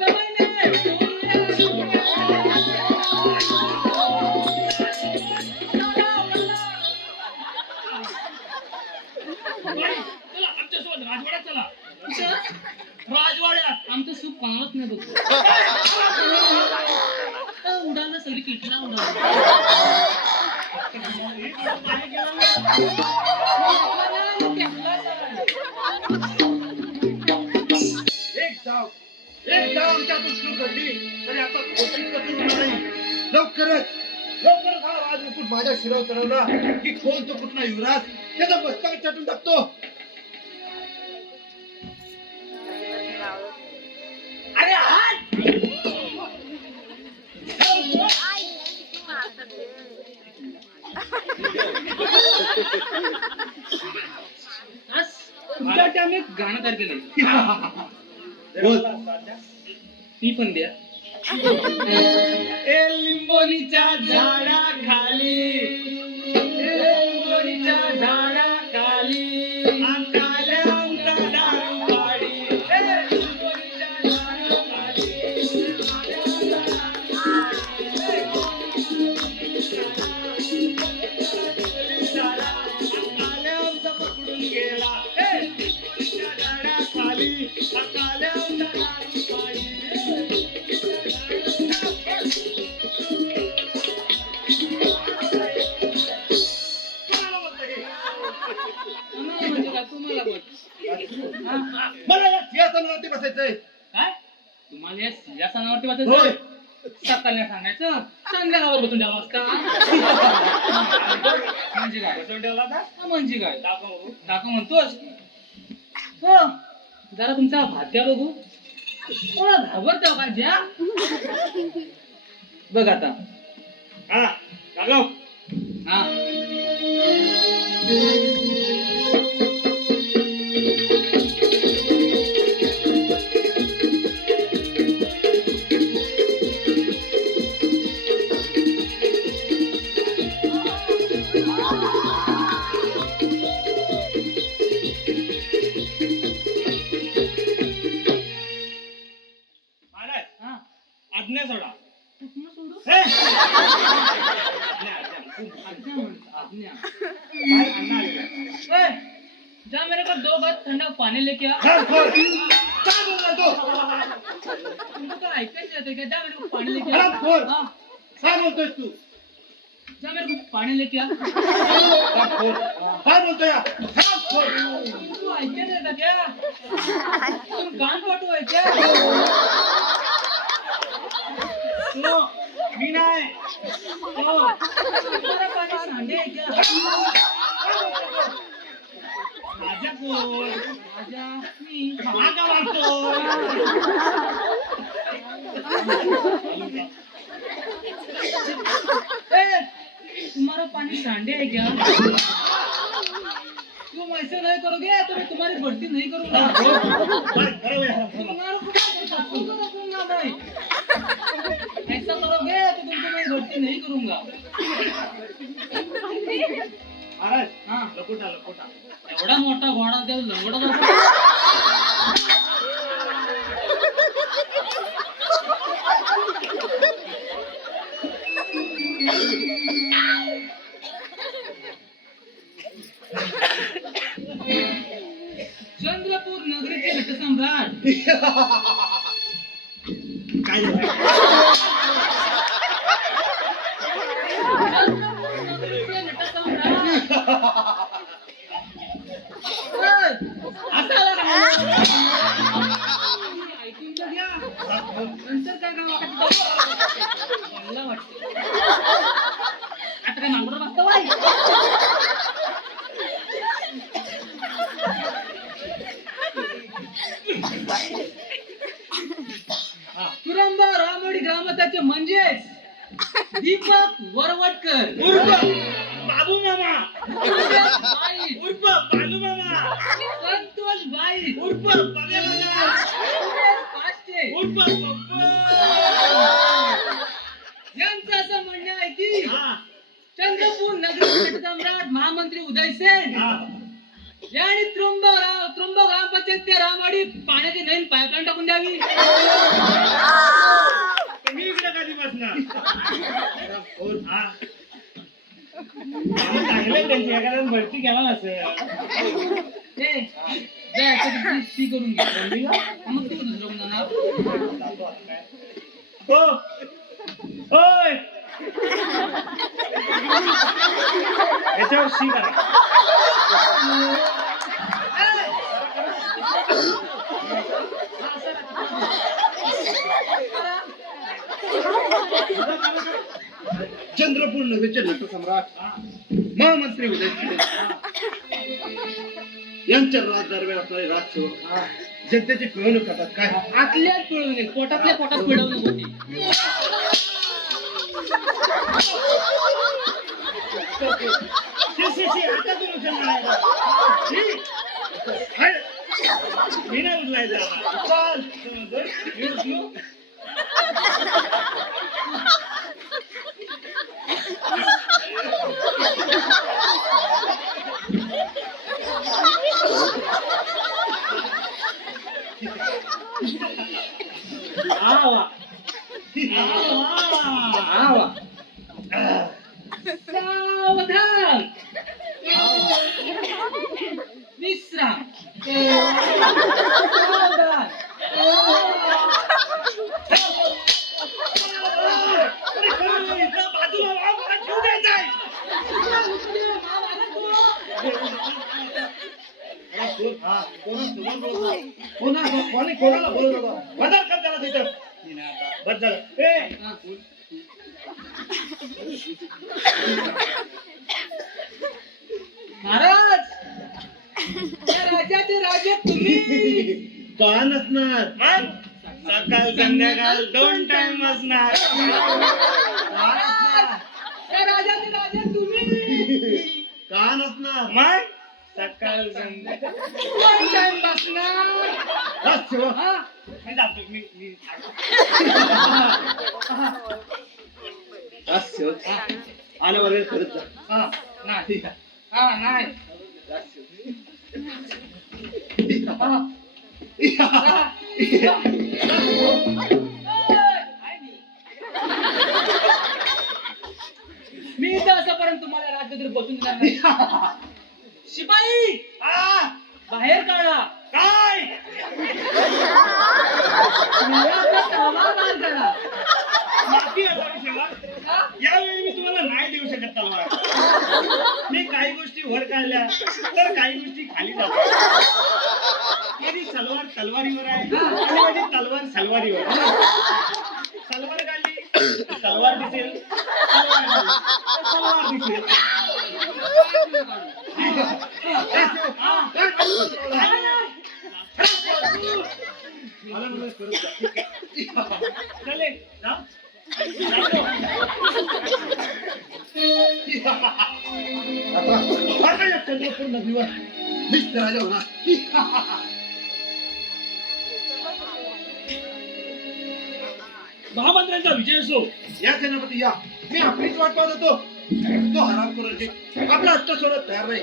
चला आमच्यासोबत राजवाड्यात चला. राजवाड्यात आमचं सुख पाहत नाही बघ. उडाला सगळी किटला उडाला. एक डाव आमच्या हातून सुरू घडली तरी आता कोणतीच कसर होणार नाही. लवकरच हा राजमुकुट माझ्या शिरावर चढवला की कोण तो कुठला युवराज त्याचा मस्तक चटून टाकतो. अरे हात तुमच्यासाठी आम्ही एक गाणं तयार केलंय. ती पण द्या. ए लिंबोनीच्या झाडाखाली, लिंबोनीच्या झाडाखाली आकाल्यांचा दारूवाडी. लिंबोनीच्या झाडाखाली आकाल्यांचा पकडून गेला. लिंबोनीच्या झाडाखाली आकाल्यांचा दारूवाडी. तुम्हाला बोल. मला या सिंहासनावरती बसायचंय. काय तुम्हाला या सिंहासनावरती होय. बसायचं? सकाळी सांगायचं संध्याकाळवर बसून द्यावं असता. म्हणजे काय बसवून ठेवला होता? म्हणजे काय दाखव. दाखव म्हणतोस हो. जरा तुमचा भाग्या बघू. घाबरतो का ज्या बघ आता. हा दाखव. हा महाराज हा आज्ञा सोडा. कुठनं सोडू? हे! आज्ञा म्हणतो, आज्ञा. बाहेर अण्णा आलेले. ए, जा मेरे को 2 बार ठंडा पानी लेके आ. हरामखोर. काय बोलला तो? तुमको तर ऐकायचं येतं का? जा मेरे को पानी लेके आ. हरामखोर. हा, काय बोलतोयस तू? जा मेरे को पानी लेके आ. हरामखोर. काय बोलतोय या? हरामखोर. तुमको ऐकायचं येतं क्या? तुम कान पाठू आहे क्या? तो मी नाही. हो. तुम्हाला पाणी सांडे आहे क्या? राजा कोण? राजा मी. महागा वाटतो. ए, तुम्हारा पानी सांडे है क्या? तुम ऐसे नहीं करोगे तो मैं तुम्हारी भर्ती नहीं करूंगा. तुम्हारे को रखूंगा मैं. ऐसा करोगे तो तुमको मैं भर्ती नहीं करूंगा. महाराज हाँ लकोटा लकोटा. एवढा मोठा घोडा त्या लंगडा चंद्रपूर नगरीचे नटसम्राट. काय झालं? चंद्रपूर नगरीचे नटसम्राट. आता आला का? ऐकून तर घ्या. नंतर काय काय वाटतं? मला वाटतं आता काय मागून बसतं बाई. तुरंबा रामवाडी ग्रामस्थाचे म्हणजेच दीपक वरवटकर उर्फ बाबू मामा. उर्फ बाई, उर्फ बालू मामा. संतोष बाई, उर्फ बघा बघा. सुरेश पाचशे. उर्फ पप्पू. यांचं असं म्हणणं आहे की हा चंद्रपूर नगरीचा सम्राट महामंत्री उदयसेन हा. यांनी त्रुंब ग्रामपंचायत ते रामवाडी पाण्याची नवीन पाईपलाईन टाकून द्यावी. तर मी इकडे कधी बसणार हा. चांगलं आहे त्यांची एखाद्या भरती केला नसेल ए, जा याच्यात ती करून घे. मग तू दुसरं कोण जाणार? हो होय याच्यावर शी करा चंद्रपूर नगरचे नटसम्राट महामंत्री उदय यांच्या राज दरम्यान असणारे राजसेवक जनतेची पिळवणूक करतात काय आतल्यात पिळवणे पोटातल्या पोटात पिळवणं होती. आता तू नुकसान म्हणायला मी नाही उचलायचं चाल मी उचलू सावधान विश्राम सावधान कोणाला बोलू नका बदल कर त्याला तिथं बस झालं महाराज या राज्याचे राजे तुम्ही का नसणार मग सकाळ संध्याकाळ 2 टाइम असणार या राज्याचे राजे तुम्ही का नसणार मग सकाळ संध्याकाळ 2 टाइम बसणार. राजसेवक हा मी जातो मी राजसेवक आल्यावर करत जा हा नाही हा नाही मी तर असंपर्यंत तुम्हाला राज्यात बसून देणार नाही. शिपाई बाहेर काढा काय तलवार काढा. माफी असावी सेवा यावेळी मी तुम्हाला नाही देऊ शकत तलवार मी काही गोष्टी वर काढल्या तर काही गोष्टी खाली जातात माझी सलवार तलवारीवर आहे आणि माझी तलवार सलवारीवर सलवार काढली तलवार दिसेल तलवार काढली तर सलवार दिसेल चालेल जा. आता या चंद्रपूर नदीवर मीच राजा होणार महामंत्र्यांचा विजय असो या सेनापती या मी आपलीच वाट पाहत होतो तो हराम करून आपला हट्ट सोडत तयार नाही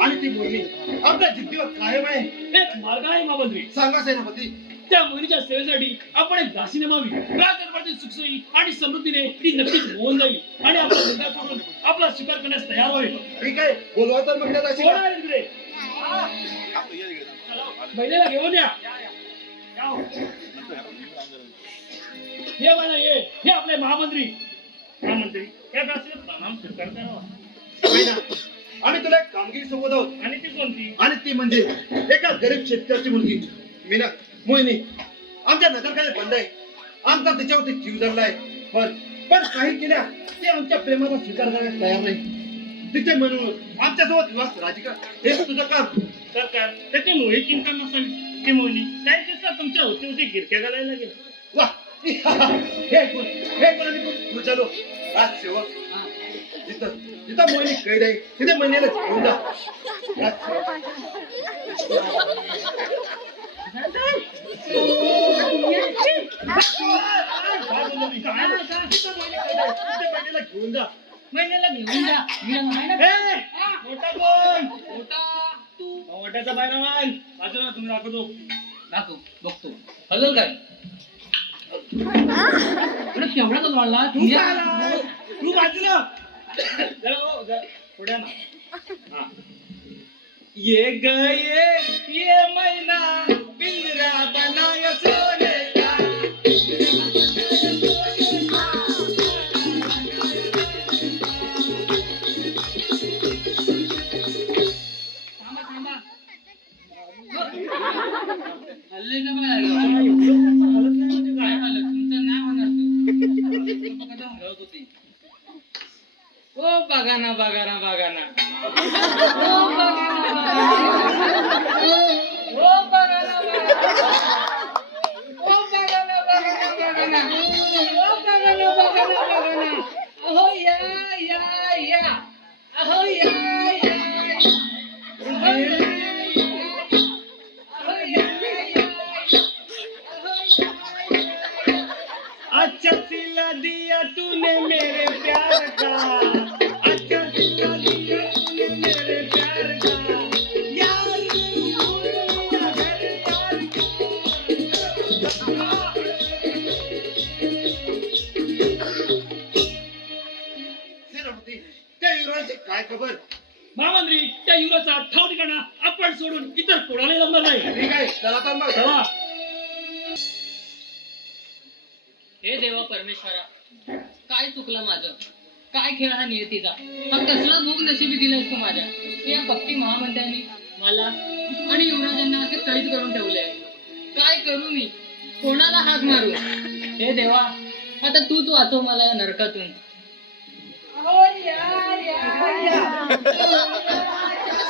आणि ती बोलणी आपल्या जिद्दीवर कायम आहे एक मार्ग आहे महामंत्री सांगा सेनापती त्या मुलीच्या सेवेसाठी आपण एक दासी नेमावी राजदरबारातील सुखसोयी आणि समृद्धीने ती नक्कीच होऊन जाईल आणि आपला धंदा सोडून आपला स्वीकार करण्यास तयार होईल ठीक आहे बोलवा तर मग त्या दासीला. कोण आहे तिकडे महिलेला घेऊन या हे मला हे आपले महामंत्री या दासीला प्रणाम स्वीकार करावा महिना, आम्ही तुला एक कामगिरी सोबत आहोत आणि ती कोणती आणि ती म्हणजे एका गरीब शेतकऱ्याची मुलगी मीना मोहिनी आमच्या नजरखाली बंद आहे आमचा तिच्यावरती जीव धरलाय पण काही केल्या ते आमच्या प्रेमाचा स्वीकार करण्यास तयार नाही तिचे म्हणून आमच्यासोबत विवाह राजी कर हेच तुझं काम सरकार त्याची मुळे चिंता नसावी ती मोहिनी काही दिवसात तुमच्या होती होती गिरक्या घालायला लागेल वा हे कोण आणि तू चलो राजसेवक जिथं मोहिनी कैद आहे तिथे महिन्याला घेऊन जा महिन्याला घेऊन जा मी महिना ए, मोठा कोण मोठा तू मोठ्याचा बायरावान बाजूला तुम्ही दाखवतो दाखव बघतो हलल काय अरे केवढा तो वाढला तू का आला? तू बाजूला जरा हो, जरा पुढे ना हा. ये गए ये मैना पिंजरा बनाया सोने का थांबा थांबा हल्ले ना बघा हालत नाही म्हणजे काय काय झालं तुमचं नाही होणार तो बघा हलवत होती ओ बघा ना बघा ना बघा ना ओ बघा ना ओ बघा ना ओ बघा ना बघा ना ओ बघा ना बघा ना अहो या या या अहो या या अहो या या अच्छा सिला दिया तूने मेरे प्यार का अच्छा सिला दिया तूने मेरे प्यार का यार मेरा घर यार सेनापती त्या युवराजची काय खबर? महामंत्री त्या युवराचा ठाव ठिकाणा आपण सोडून इतर कोणालाही जमणार नाही ठीक आहे चला तर मग चला हे देवा परमेश्वरा काय चुकलं माझं काय खेळ हा नियतीचा हा कसला भोग नशिबी दिलायस तू माझ्या या भक्ती महामंत्र्यांनी मला आणि युवराजांना असे कैद करून ठेवले काय करू मी कोणाला हाक मारू हे देवा आता तूच वाचव मला या नरकातून अहो या या या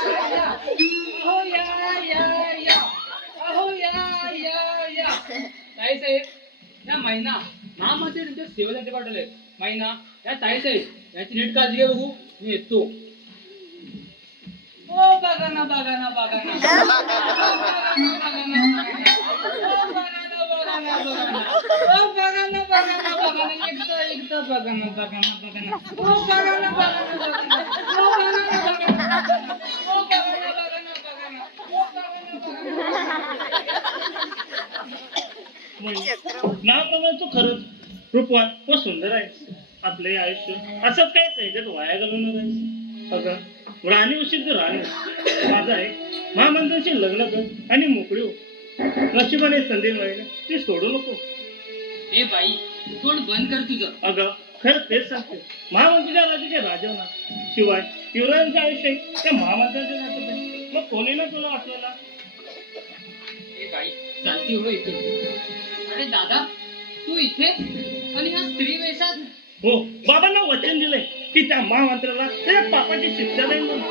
अहो या या या अहो या या या काय साहेब या महिना महामंत्री त्यांच्या सेवेसाठी पाठवले महिना या ताईसाहेब याची नीट काळजी घ्या बघू मी येतो ओ बघा ना बघा ना बघा ना नावाप्रमाणे तू खरंच रूपवान व सुंदर आहे आपले आयुष्य असंच काय त्याच्यात वाया घालवणार आहे अगं राणी उशीर तर राणी माझा आहे महामंत्र्यांशी लग्न कर आणि मोकळी हो नशिबाने संधी मिळाली ती सोडू नको ए बाई तोंड बंद कर तुझं अगं खरं तेच सांगते महामंत्रीच्या राज्याचे राजे होणार शिवाय युवराजांचे आयुष्य त्या महामंत्र्यांचे नाटक आहे मग कोणी ना तुला वाचवला ए बाई चालती हो इथे अरे दादा तू इथे आणि ह्या स्त्री वेशात हो बाबांना वचन दिलंय की त्या महामंत्र्याला त्या पापाची शिक्षा देईन म्हणून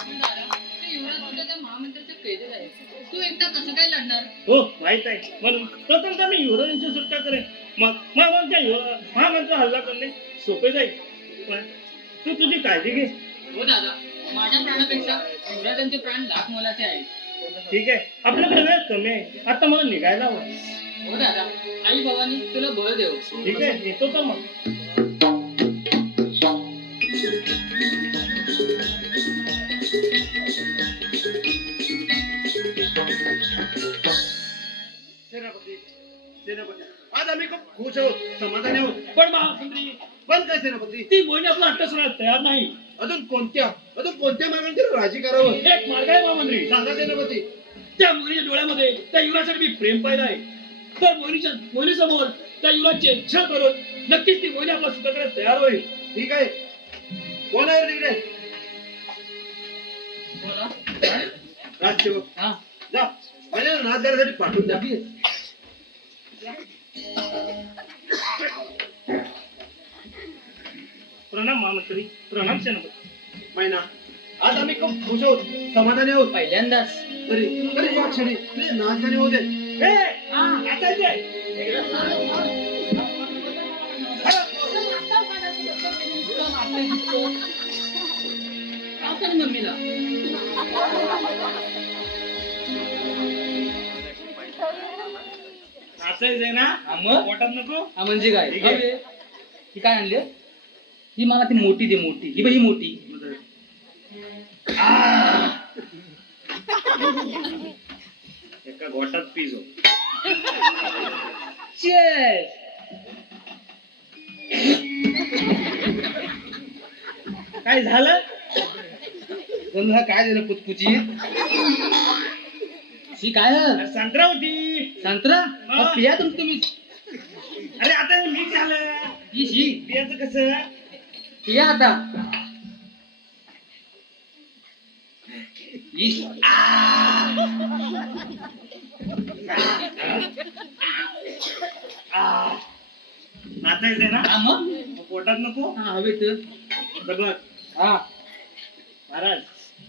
पण दादा ते युवराज सुद्धा त्या महामंत्र्याच्या कैदेत आहे तू एकटा कसं काय लढणार हो माहित आहे म्हणून प्रथम मी युवराजांची सुटका करेन मग महामंत्र हल्ला करणे सोपे जाईल पण तू तुझी काळजी घे हो दादा माझ्या प्राणापेक्षा युवराजांचे प्राण लाख मोलाचे आहेत ठीक आहे आपल्याकडे वेळ कमी आहे आता मला निघायला हवं हो दादा आई बाबांनी तुला बळ देव ठीक आहे येतो का मग सेनापती सेनापती आज आम्ही खूप खुश आहोत समाधानी आहोत पण महामंत्री पण काय सेनापती ती मोहिनी आपला हट्ट सोडायला तयार नाही अजून कोणत्या मार्गाने तिला राजी करावं एक मार्ग आहे महामंत्री सांगा सेनापती त्या मोहिनीच्या डोळ्यामध्ये त्या युवरासाठी मी प्रेम पाहिलं आहे तर मोहिनी समोर त्या युवराजचे छळ करून नक्कीच ती मोहिनी आपला सुद्धा करायला तयार होईल ठीक आहे कोण आहे तिकडे बोला राजसेवक हा जा माझ्या नाचगाण्यासाठी पाठवून द्या प्रणाम महामंत्री प्रणाम सेनापती मैना आज आम्ही खूप खुश आहोत समाधानी आहोत पहिल्यांदाच तरी तरी या क्षणी तुझे नाचगाणे होऊ दे मम्मीला नाचायचंय ना हा मग? पोटात नको हा म्हणजे काय ठीक आहे. ही काय आणली ही मला ती मोठी दे मोठी ही बाई ही मोठी एका घोटात पिजो Cheers. काय झालं गंधा काय झालं पुचपुचीत ही काय अरे संत्रा होती संत्रा हा. पिया तुम्ही अरे आता मिक्स झालं ही पियाचं कसं पिया आता ही नाचायचंय ना हा मग मग पोटात नको हा हवे तर तर बघ हा महाराज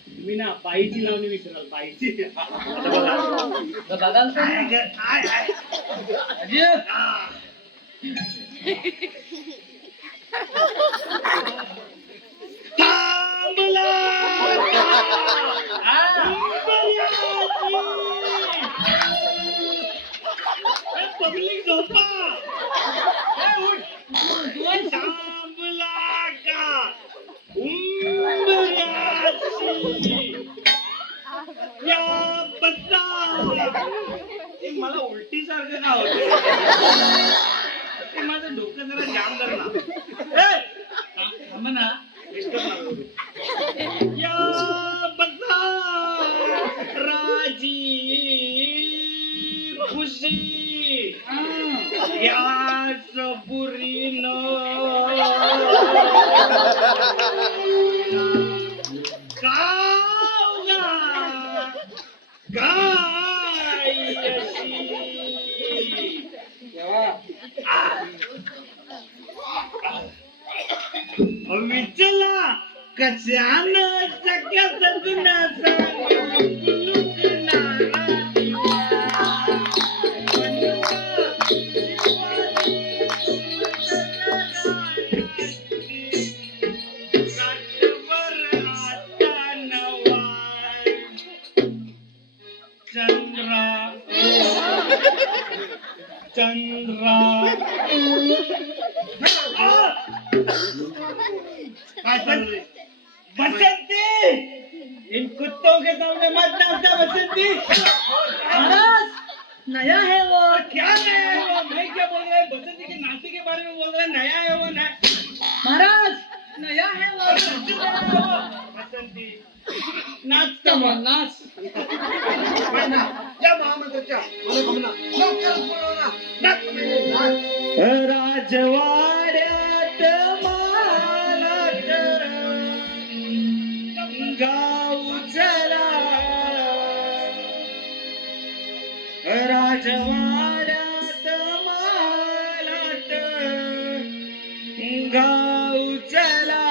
तुम्ही ना पायीची लावणी विसराल पायीची आता बघा. बघाल का आय, आय, आय. अजय थांबला पब्लिक झोपा ए, उठ. थांबला का उंबऱ्याची या बद्दा हे मला उलटी सारखं का होत माझं डोकं जरा जाम धरला ए थांब ना डिस्टर्ब नका करू. या बद्दा राजी खुशी या सबुरीनं गावगा गाय अशी विचला कशानं सगळ्या सजनाचा चंद्रा काय चाललंय बसंती इन कुत्तों के सामने मत नाचना बसंती महाराज नया है वो क्या नया है वो मैं क्या बोल रहा है बसंती के नाचे के बारे में बोल रहा है नया है वो नया महाराज नया है वो बसंती नाचता मग नाच या महामंत्र्याच्या मनोकामना लवकरच बोलवा ना. राजवाड्यात मालात गाव चला राजवाड्यात मालात गाव चला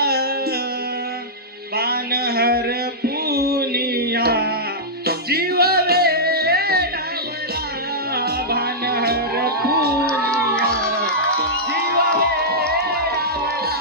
पानहर पुनिया जीव वेडावला भानहर पुनिया जीव वेडावला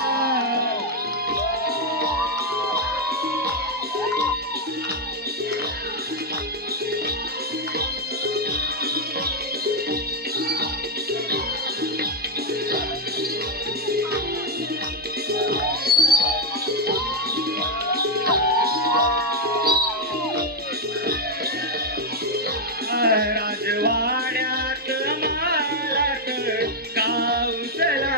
राजवाड्यात मालात गावचला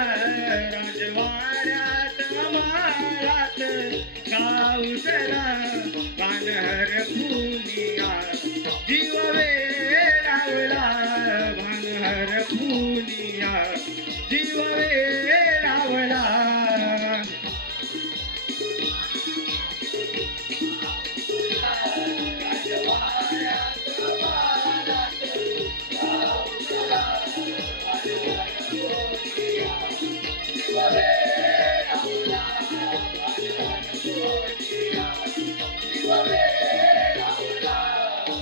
राजवाड्यात मालात गावचला भानहर फुलिया जीव वेडावला भानहर फुलिया जीव वेडावला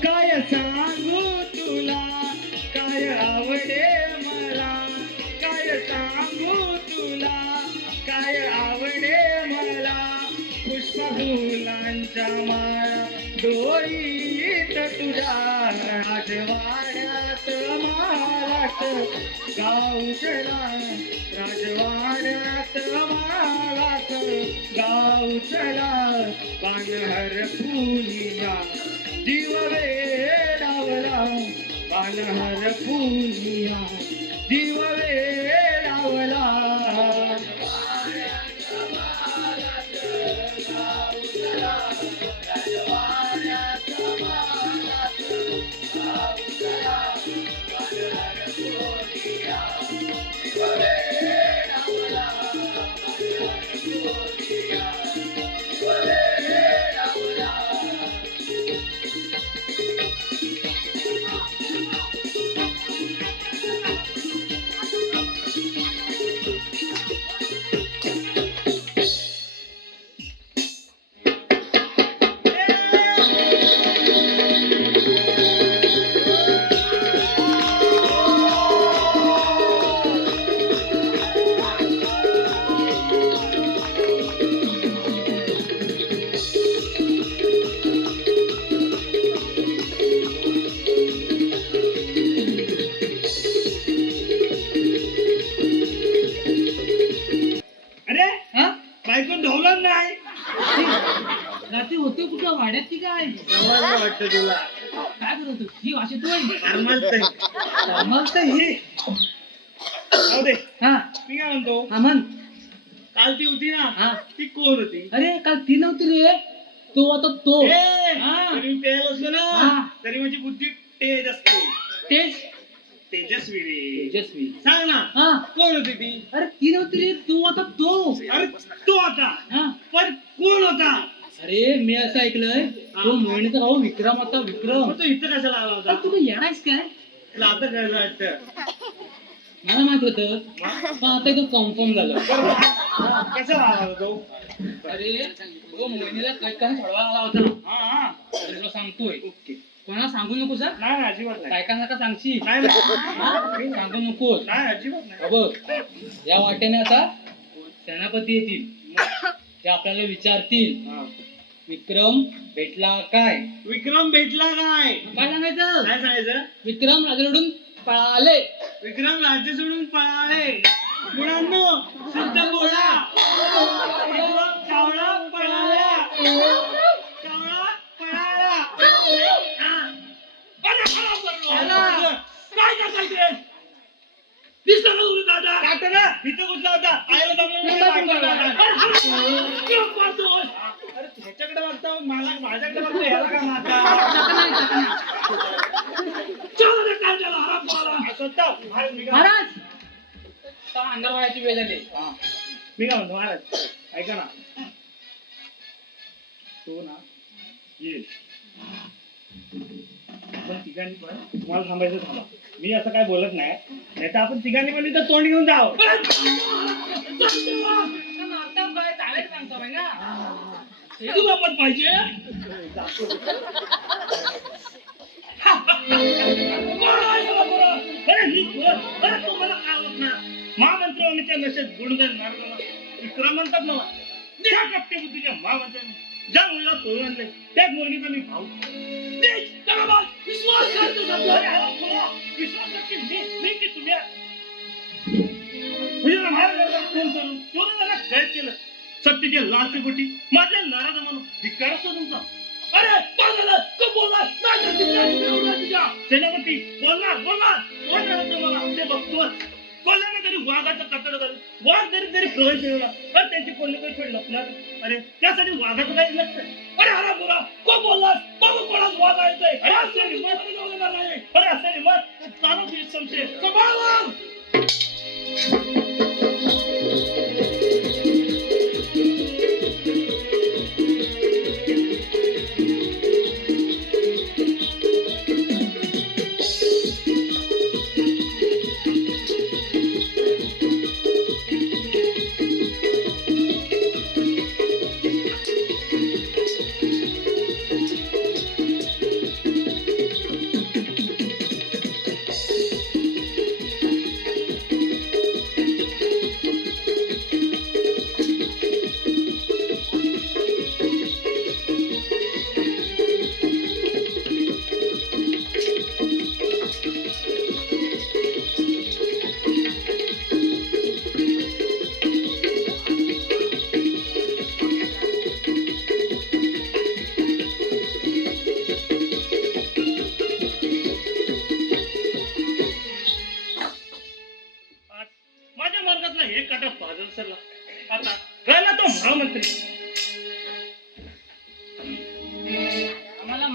काय सांगू तुला काय आवडे मला काय सांगू तुला काय आवडे मला पुष्पभूमी फुलांच्या माळा डोईत तुझ्या राजवाड्यात मालात गावचला राजवाड्यात मालात गावचला पानहर फुलिया जीव वेडावला पानहर फुलिया जीव वेडावला अरे हा बायको ढोलत नाही रात्री होतो कुठं वाड्यात की काय वाटतं तुला काय करत होतो ही वाशी तू मस्त ही जाऊ दे हा मी काय म्हणतो हा म्हण काल ती होती हा. ना ती कोण होती अरे काल ती नव्हती रे तो आता तो ए, हा. तरी मी प्यायला असलो ना हा. तरी माझी बुद्धी तेज असते तेच तेजस्वी रे तेजस्वी सांग ना हा कोण होती ती अरे ती नव्हती रे तू आता तो अरे तो होता हा पण कोण होता अरे मी असं ऐकलंय तो मोहिनीचा भाऊ विक्रम होता विक्रम मग तो इथं कशाला आला होता अरे तुला येणारच काय तुला आता कळलं वाटतं मला माहित होतं पण आता इथं कन्फर्म झालं कशाला आला होता तो अरे तो मोहिनीला कैकाने सोडवायला आला होता हा हा अरे तुला सांगतोय ओके कोणाला सांगू नको सर नाही नाही, अजिबात नाही काय सांगशील नाही नाही. हा? सांगू नको नाही अजिबात नाही बघ या वाटेने आता सेनापती येतील ते आपल्याला विचारतील हा. विक्रम भेटला काय विक्रम भेटला काय काय सांगायचं काय सांगायचं विक्रम राजरोडून पळाले विक्रम राज्य सोडून पळाले मुलांनो शुद्ध बोला विक्रम चावला पळाला चावला पळाला हा. अरे खराब करलो. काय करताय दिसलं का तुला दादा काढतो ना इथं कुठला होता आयला अरे ह्याच्याकडे बघता मला माझ्याकडे बघतो ह्याला काय मारता चला रे काय त्याला हराम पाला स्वतः महाराज मी काय महाराज आता अंगावर व्हायची वेळ झाली मी काय म्हणतो महाराज ऐका ना तो ना येईल आपण तिघांनी पण तुम्हाला थांबायचं थांबा मी असं काय बोलत नाही नाहीतर आपण तिघांनी पण इथं तोंड घेऊन जावं चालेल सांगतो भाई ना तू आपण पाहिजे महामंत्र्यांच्या नशेत गुणगान नारदाला विक्रम म्हणतात मला त्या कपटे बुद्धीच्या महामंत्र्यांनी ज्या मुलीला पळून आणले त्याच मुलीचा मी भाऊ विश्वास की तुम्ही महाराजांना फोन करून तेवढं त्याला कैद केलं सत्तेच्या लाचेपोटी माझ्या नाराज म्हणून धिक्कार असतो तुमचा अरे सेनापती बोलणार कोण झालं मला ते बघतो कोणाने तरी वाघाचं कतड झालं वाघ तरी प्रवेश मिळवला तर त्यांची कोणी काही खेळ लपणार अरे त्यासाठी वाघाचं काही लक्ष अरे हरा बुरा कोण बोललास बघू कोणाच वाघ आहे अरे असे मत चालू संशय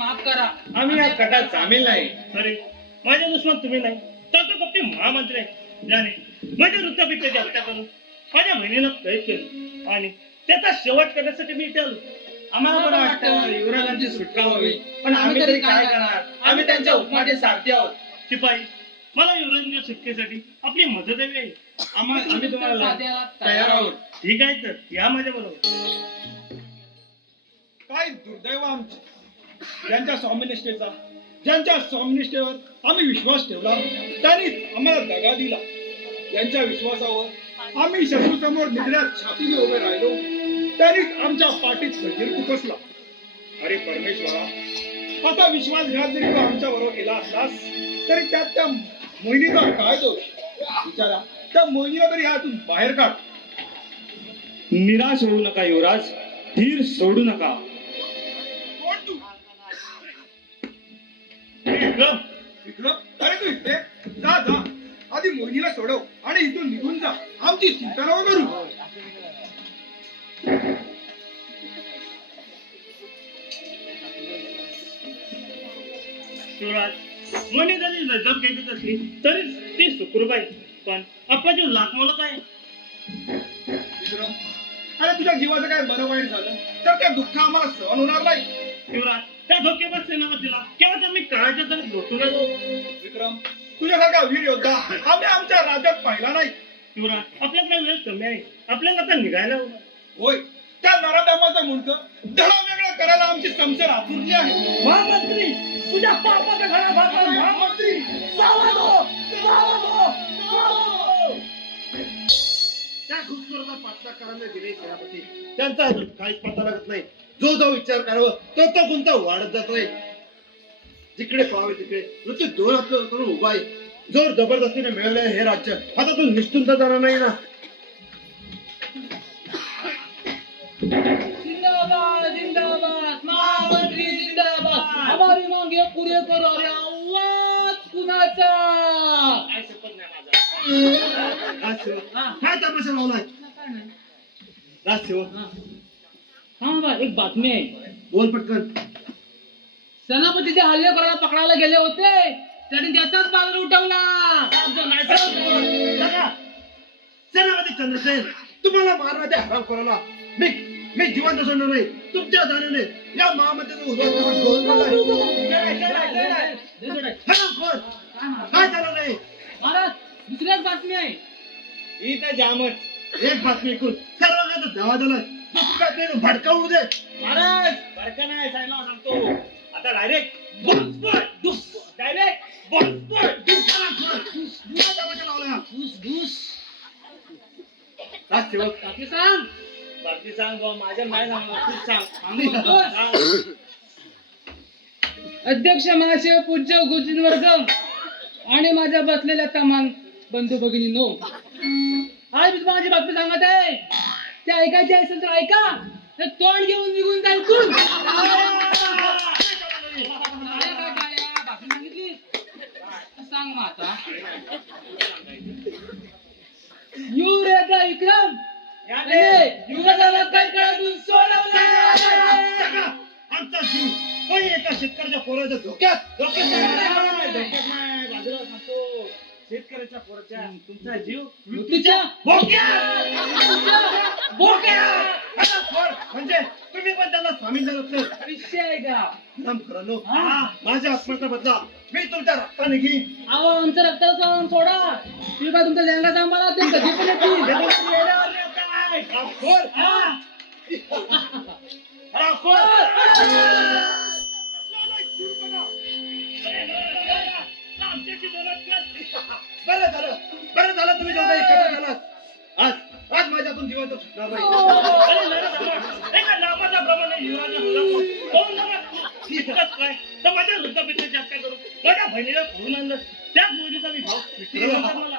माफ करा. आम्ही या कटात सामील नाही. अरे माझे दुश्मन तुम्ही नाही तर तो कप्पी महामंत्री आहे, ज्याने माझ्या वृत्तपित्याची हत्या करून माझ्या बहिणीला कैद केलं आणि त्याचा शेवट करण्यासाठी मी इथे आलो. आम्हाला पण वाटतं युवराजांची सुटका व्हावी, पण आम्ही तरी काय करणार? आम्ही त्यांच्या हुकमाचे सारथी आहोत. शिपाई, मला युवराजांच्या सुटकेसाठी आपली मदत हवी आहे. आम्ही तुम्हाला तयार आहोत. ठीक आहे, तर या माझ्या बरोबर. काय दुर्दैव आमचे, ज्यांच्या स्वामिनिष्ठेवर आम्ही विश्वास ठेवला त्यांनीच आम्हाला दगा दिला. यांच्या विश्वासावर आम्ही शत्रूसमोर निधड्यात छातीने उभे राहिलो, त्यांनीच आमच्या पाठीत खंजीर खुपसला. अरे परमेश्वरा, असा विश्वासघात जरी तू आमच्या बरोबर केला असलास तरी त्यात त्या मोहिनीचा काय दोष? विचारा, त्या मोहिनीला तरी ह्यातून बाहेर काढ. निराश होऊ नका युवराज, धीर सोडू नका. कोण तू? विक्रम, अरे तू इथे जा जा, आधी मोहिनीला सोडव आणि इथून निघून जा. आमची चिंता नको करू. युवराज, मनी जरी नजर केलीच असली तरीच ती सुखरूप आहे, पण आपला जीव लाख मोलक आहे. विक्रम, अरे तुझ्या जीवाचं काय बरं वाईट झालं तर त्या दुःख आम्हाला सहन होणार नाही. युवराज, त्या धोकेबाज सेनापतीला केव्हा आम्ही काळाच्या तरी लोटून आलो. विक्रम, तुझ्यासारखा वीर योद्धा आम्ही आमच्या राज्यात पाहिला नाही. युवराज, आपल्याकडे वेळ कमी आहे, आपल्याला आता निघायला हवं. होय, त्या नराधमाचा मुंडक धडा वेगळा करायला आमची समसर आतुरली आहे. महामंत्री, तुझ्या पापाच्या घराबाहेर महामंत्री, त्या घुसखोराचा पाठलाग करायला दिले सेनापती, त्यांचा अजून काहीच पत्ता लागत नाही. जो जो विचार करावा तो कोणता वाढत जात नाही. जिकडे पाहावे तिकडे नुसते दोन हात करून उभा आहे. जोर जबरदस्तीने मिळवले हे राज्य आता तू निष्ठून तर जाणार नाही ना. जिंदाबाद जिंदाबाद महामंत्री जिंदाबाद. हमारी मांग ये पुरे करो. अरे आवाज कुणाचा? काय शपथ नाही माझा. राजसेवक, काय तमाशा लावलाय? राजसेवक, हा बा, एक बातमी आहे. बोल पटकन. सेनापतीचे हल्ले करायला पकडायला गेले होते, त्यांनी त्याचाच बाजूला उठवला. सेनापती चंद्रसेन, तुम्हाला मारण्याच्या हराम करायला मी जिवंत सोडणार नाही. तुमच्या दाण्याने या महामंत्र्याचा काय झालं नाही? महाराज, दुसऱ्याच बातमी आहे. ही तर जामच. एक बातमी ऐकून सर्व काय धावा झाला. दुसऱ्या भडकावू दे. महाराज, बरका नाही सायला सांगतो. आता डायरेक्ट राजसेवक, बाकी सांग. बाकी सांग बुवा, माझ्या नाही सांगणार, तूच सांग. अध्यक्ष महाशय, पूज्य गुरुजनवर्ग आणि माझ्या बसलेल्या तमाम बंधू भगिनींनो, आज मी तुम्हाला जी बातमी सांगत आहे ते ऐकायची असेल तर ऐका, तर तोंड घेऊन निघून जाईल. बातमी सांगितली सांग मग आता. युवराजा विक्रम युवराजाला कंटाळून सोडवलं. आमचा जीव कोणी एका शेतकऱ्याच्या पोराच्या धोक्यात नाही, बाजूला सांगतो. शेतकऱ्याच्या पोराच्या तुमचा जीव मृत्यूच्या म्हणजे तुम्ही पण त्याला सामील झालात तर विषय आहे का? खरं माझ्या आत्म्याचा बदला मी तुमच्या रक्ताने घेईन. अहो, आमचं रक्ताचं सोडा. तुम्ही काय तुमचा लेंगा सांभाळा, ते कधी पण येतील. बरं झालं तुम्ही दोघं एकत्र झालात. आज माझ्यातून जिवंत सुटणार नाही. एका नामाच्या प्रमाणे युवराजा काय तर माझ्या वृत्तपित्याची हत्या करून माझ्या बहिणीला फोडून आणलं. त्याच मुलीचा मी भाऊ मला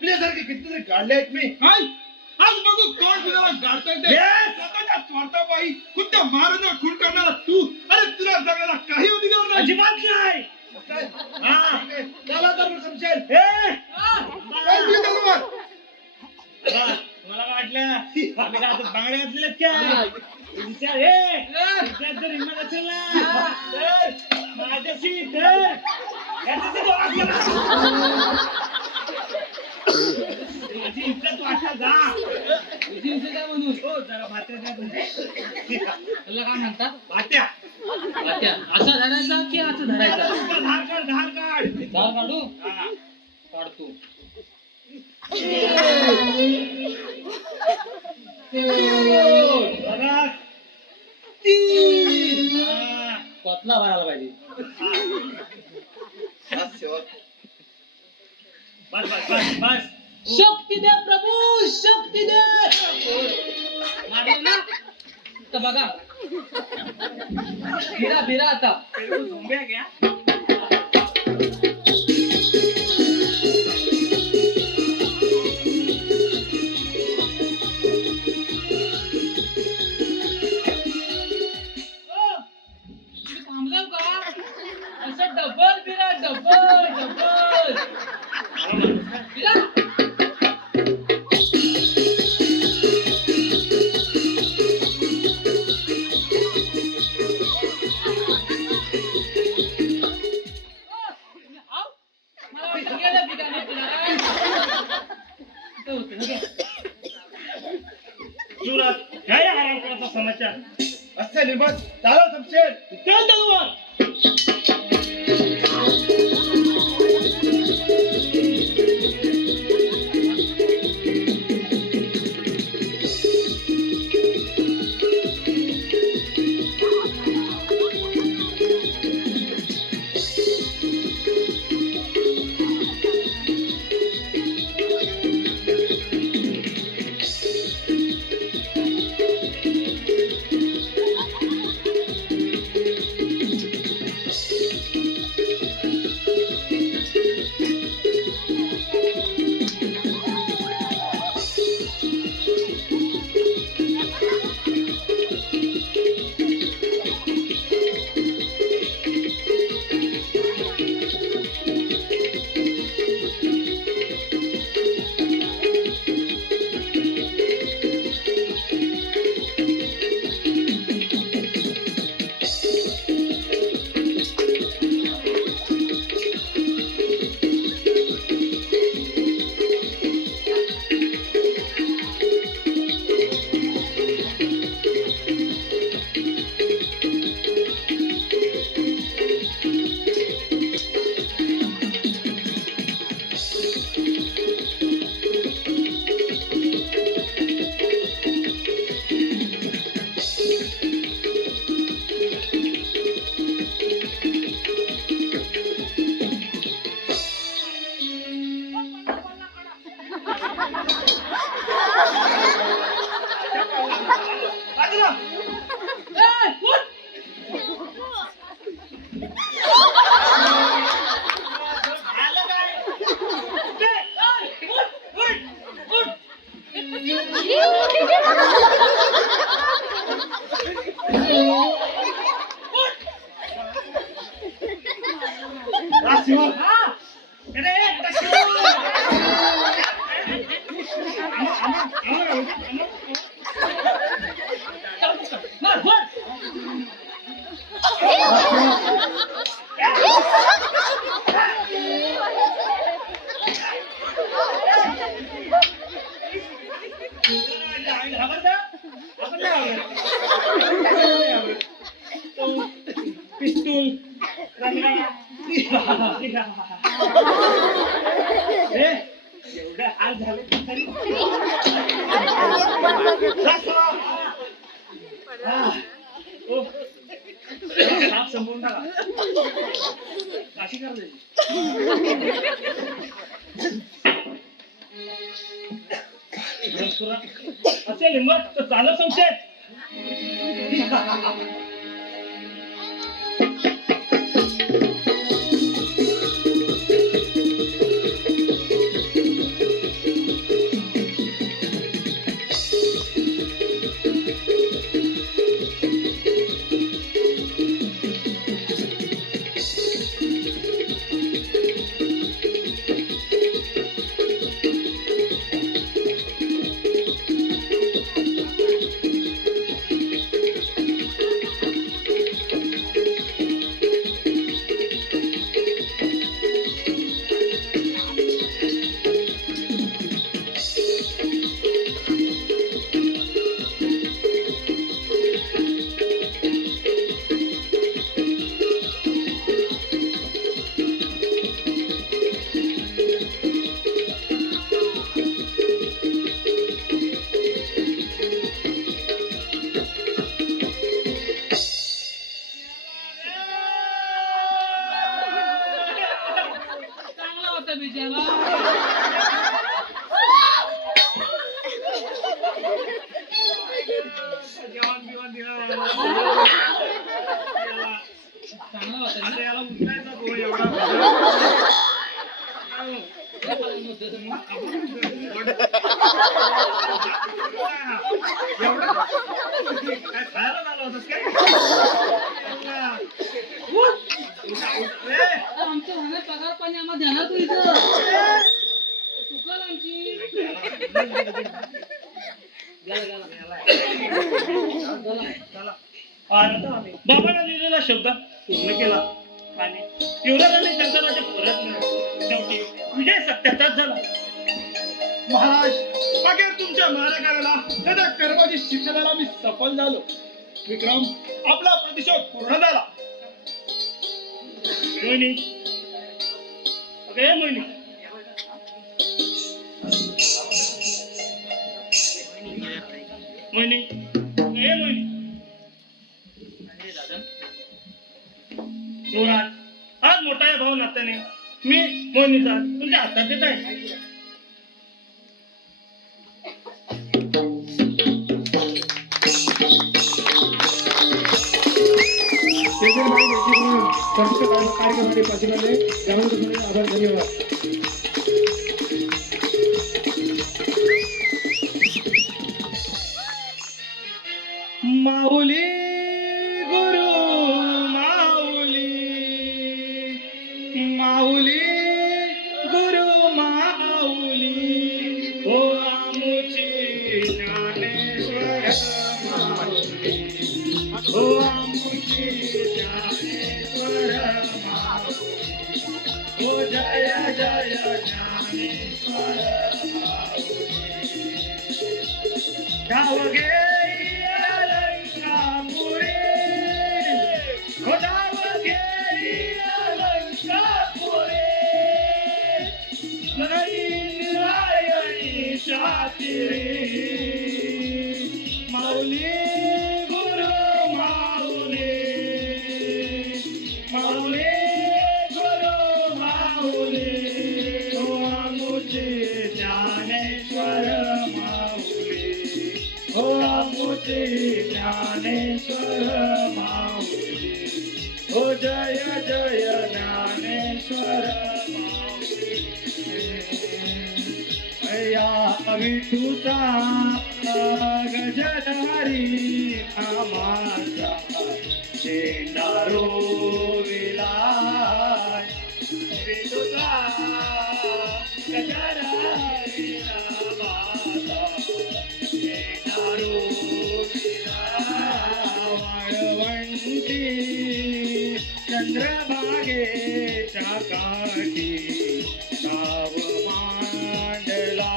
तुझ्यासारखे कितीतरी काढले आहेत मी. आज बघू कोण तुला गाडता येते. स्वतःच्या स्वार्थापायी खुद्द महाराजांना खून करणारा तू. अरे तुला जगायला काही अधिकार नाही. अजिबात नाही. त्याला तर समजेल. काय तुझी तलवार? मला वाटलं आम्ही बांगड्या घातलेल्या काय विचार हे जर हिंमत असेल ना याचं ते जोरात गेला. माझी इज्जत वाटा जा. तुझी इज्जत आहे म्हणून हो जरा भात्या द्या तुम्ही. त्याला काय म्हणतात भात्या आत्या असा धरायचा की असं धरायचा धार काढ धार काढ. धार काढू हा. काढतो बघा. हा. पतला भरायला पाहिजे बस सेवक. बस बस बस बस. शक्ती द्या प्रभू शक्ती द्या मारलं ना तर बघा फिरा फिरा आता झोंब्या घ्या. तुम्ही थांबलाव का असं डबल फिरा डबल डबल फिरा मला वाटलं गेलं ठिकाणी फिरा इथं होतं ना ते. सुरत काय आराम समाचार. असे लिंबत चालव शमशेर. चल तलवार. पिस्तूल एवढं हाल झाले तरी साप संपवून टाका अशी कर असेल हिंमत तर चालत संशय चांगला होता बिचारा. जेवण बिवण दिलं चांगला होता ना. आता याला उचलायचा तो एवढा काय खायला झालं होतं काय आमचं होणार पगार पाणी आम्हाला देणार तू इथं चुकल आमची. बाबांना दिलेला शब्द पूर्ण केला आणि युवराजांनी त्यांचा राज्य परत मिळवलं. शेवटी विजय सत्याचाच झाला. महाराज अखेर तुमच्या मारेकऱ्याला त्याच्या कर्माची शिक्षणाला मी सफल झालो. विक्रम आपला प्रतिशोध पूर्ण झाला. मोहिनी अगे मोहिनी मोहिनी ए मोहिनी युवराज आज मोठा आहे भाऊ नात्याने मी मोहिनीचा तुमच्या हातात देत आहे. कार्यक्रमासाठी पाठिंबा आभार धन्यवाद. माऊली गुरु माऊली माऊली गुरु माऊली हो आमुची ज्ञानेश्वर माऊली हो आमुची ज्ञानेश्वर माऊली हो जय जय ज्ञानेश्वर माऊली गाव गे माऊली गुरु माऊली माऊली गुरु माऊली हो आमुची ज्ञानेश्वर माऊली हो आमुची ज्ञानेश्वर माऊली हो जय जय ज्ञानेश्वर माऊली या विठूचा गजधारी आमाचा शेंडारो विलाय विठूचा गजधारी आमाचा शेंडारो विलाय वाळवंटी चंद्रभागेच्या काठी गाव मांडला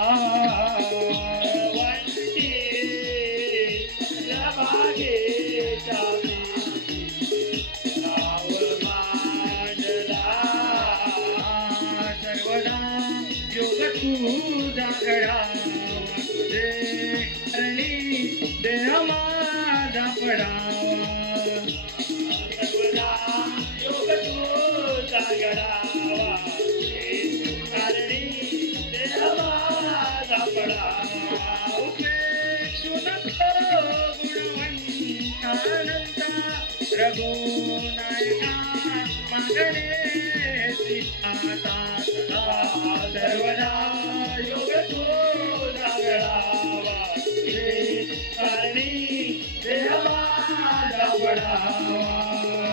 रघुनायका मागणे सिद्धाता सर्वदा योग तो जागरावा कारणी देवा पडावा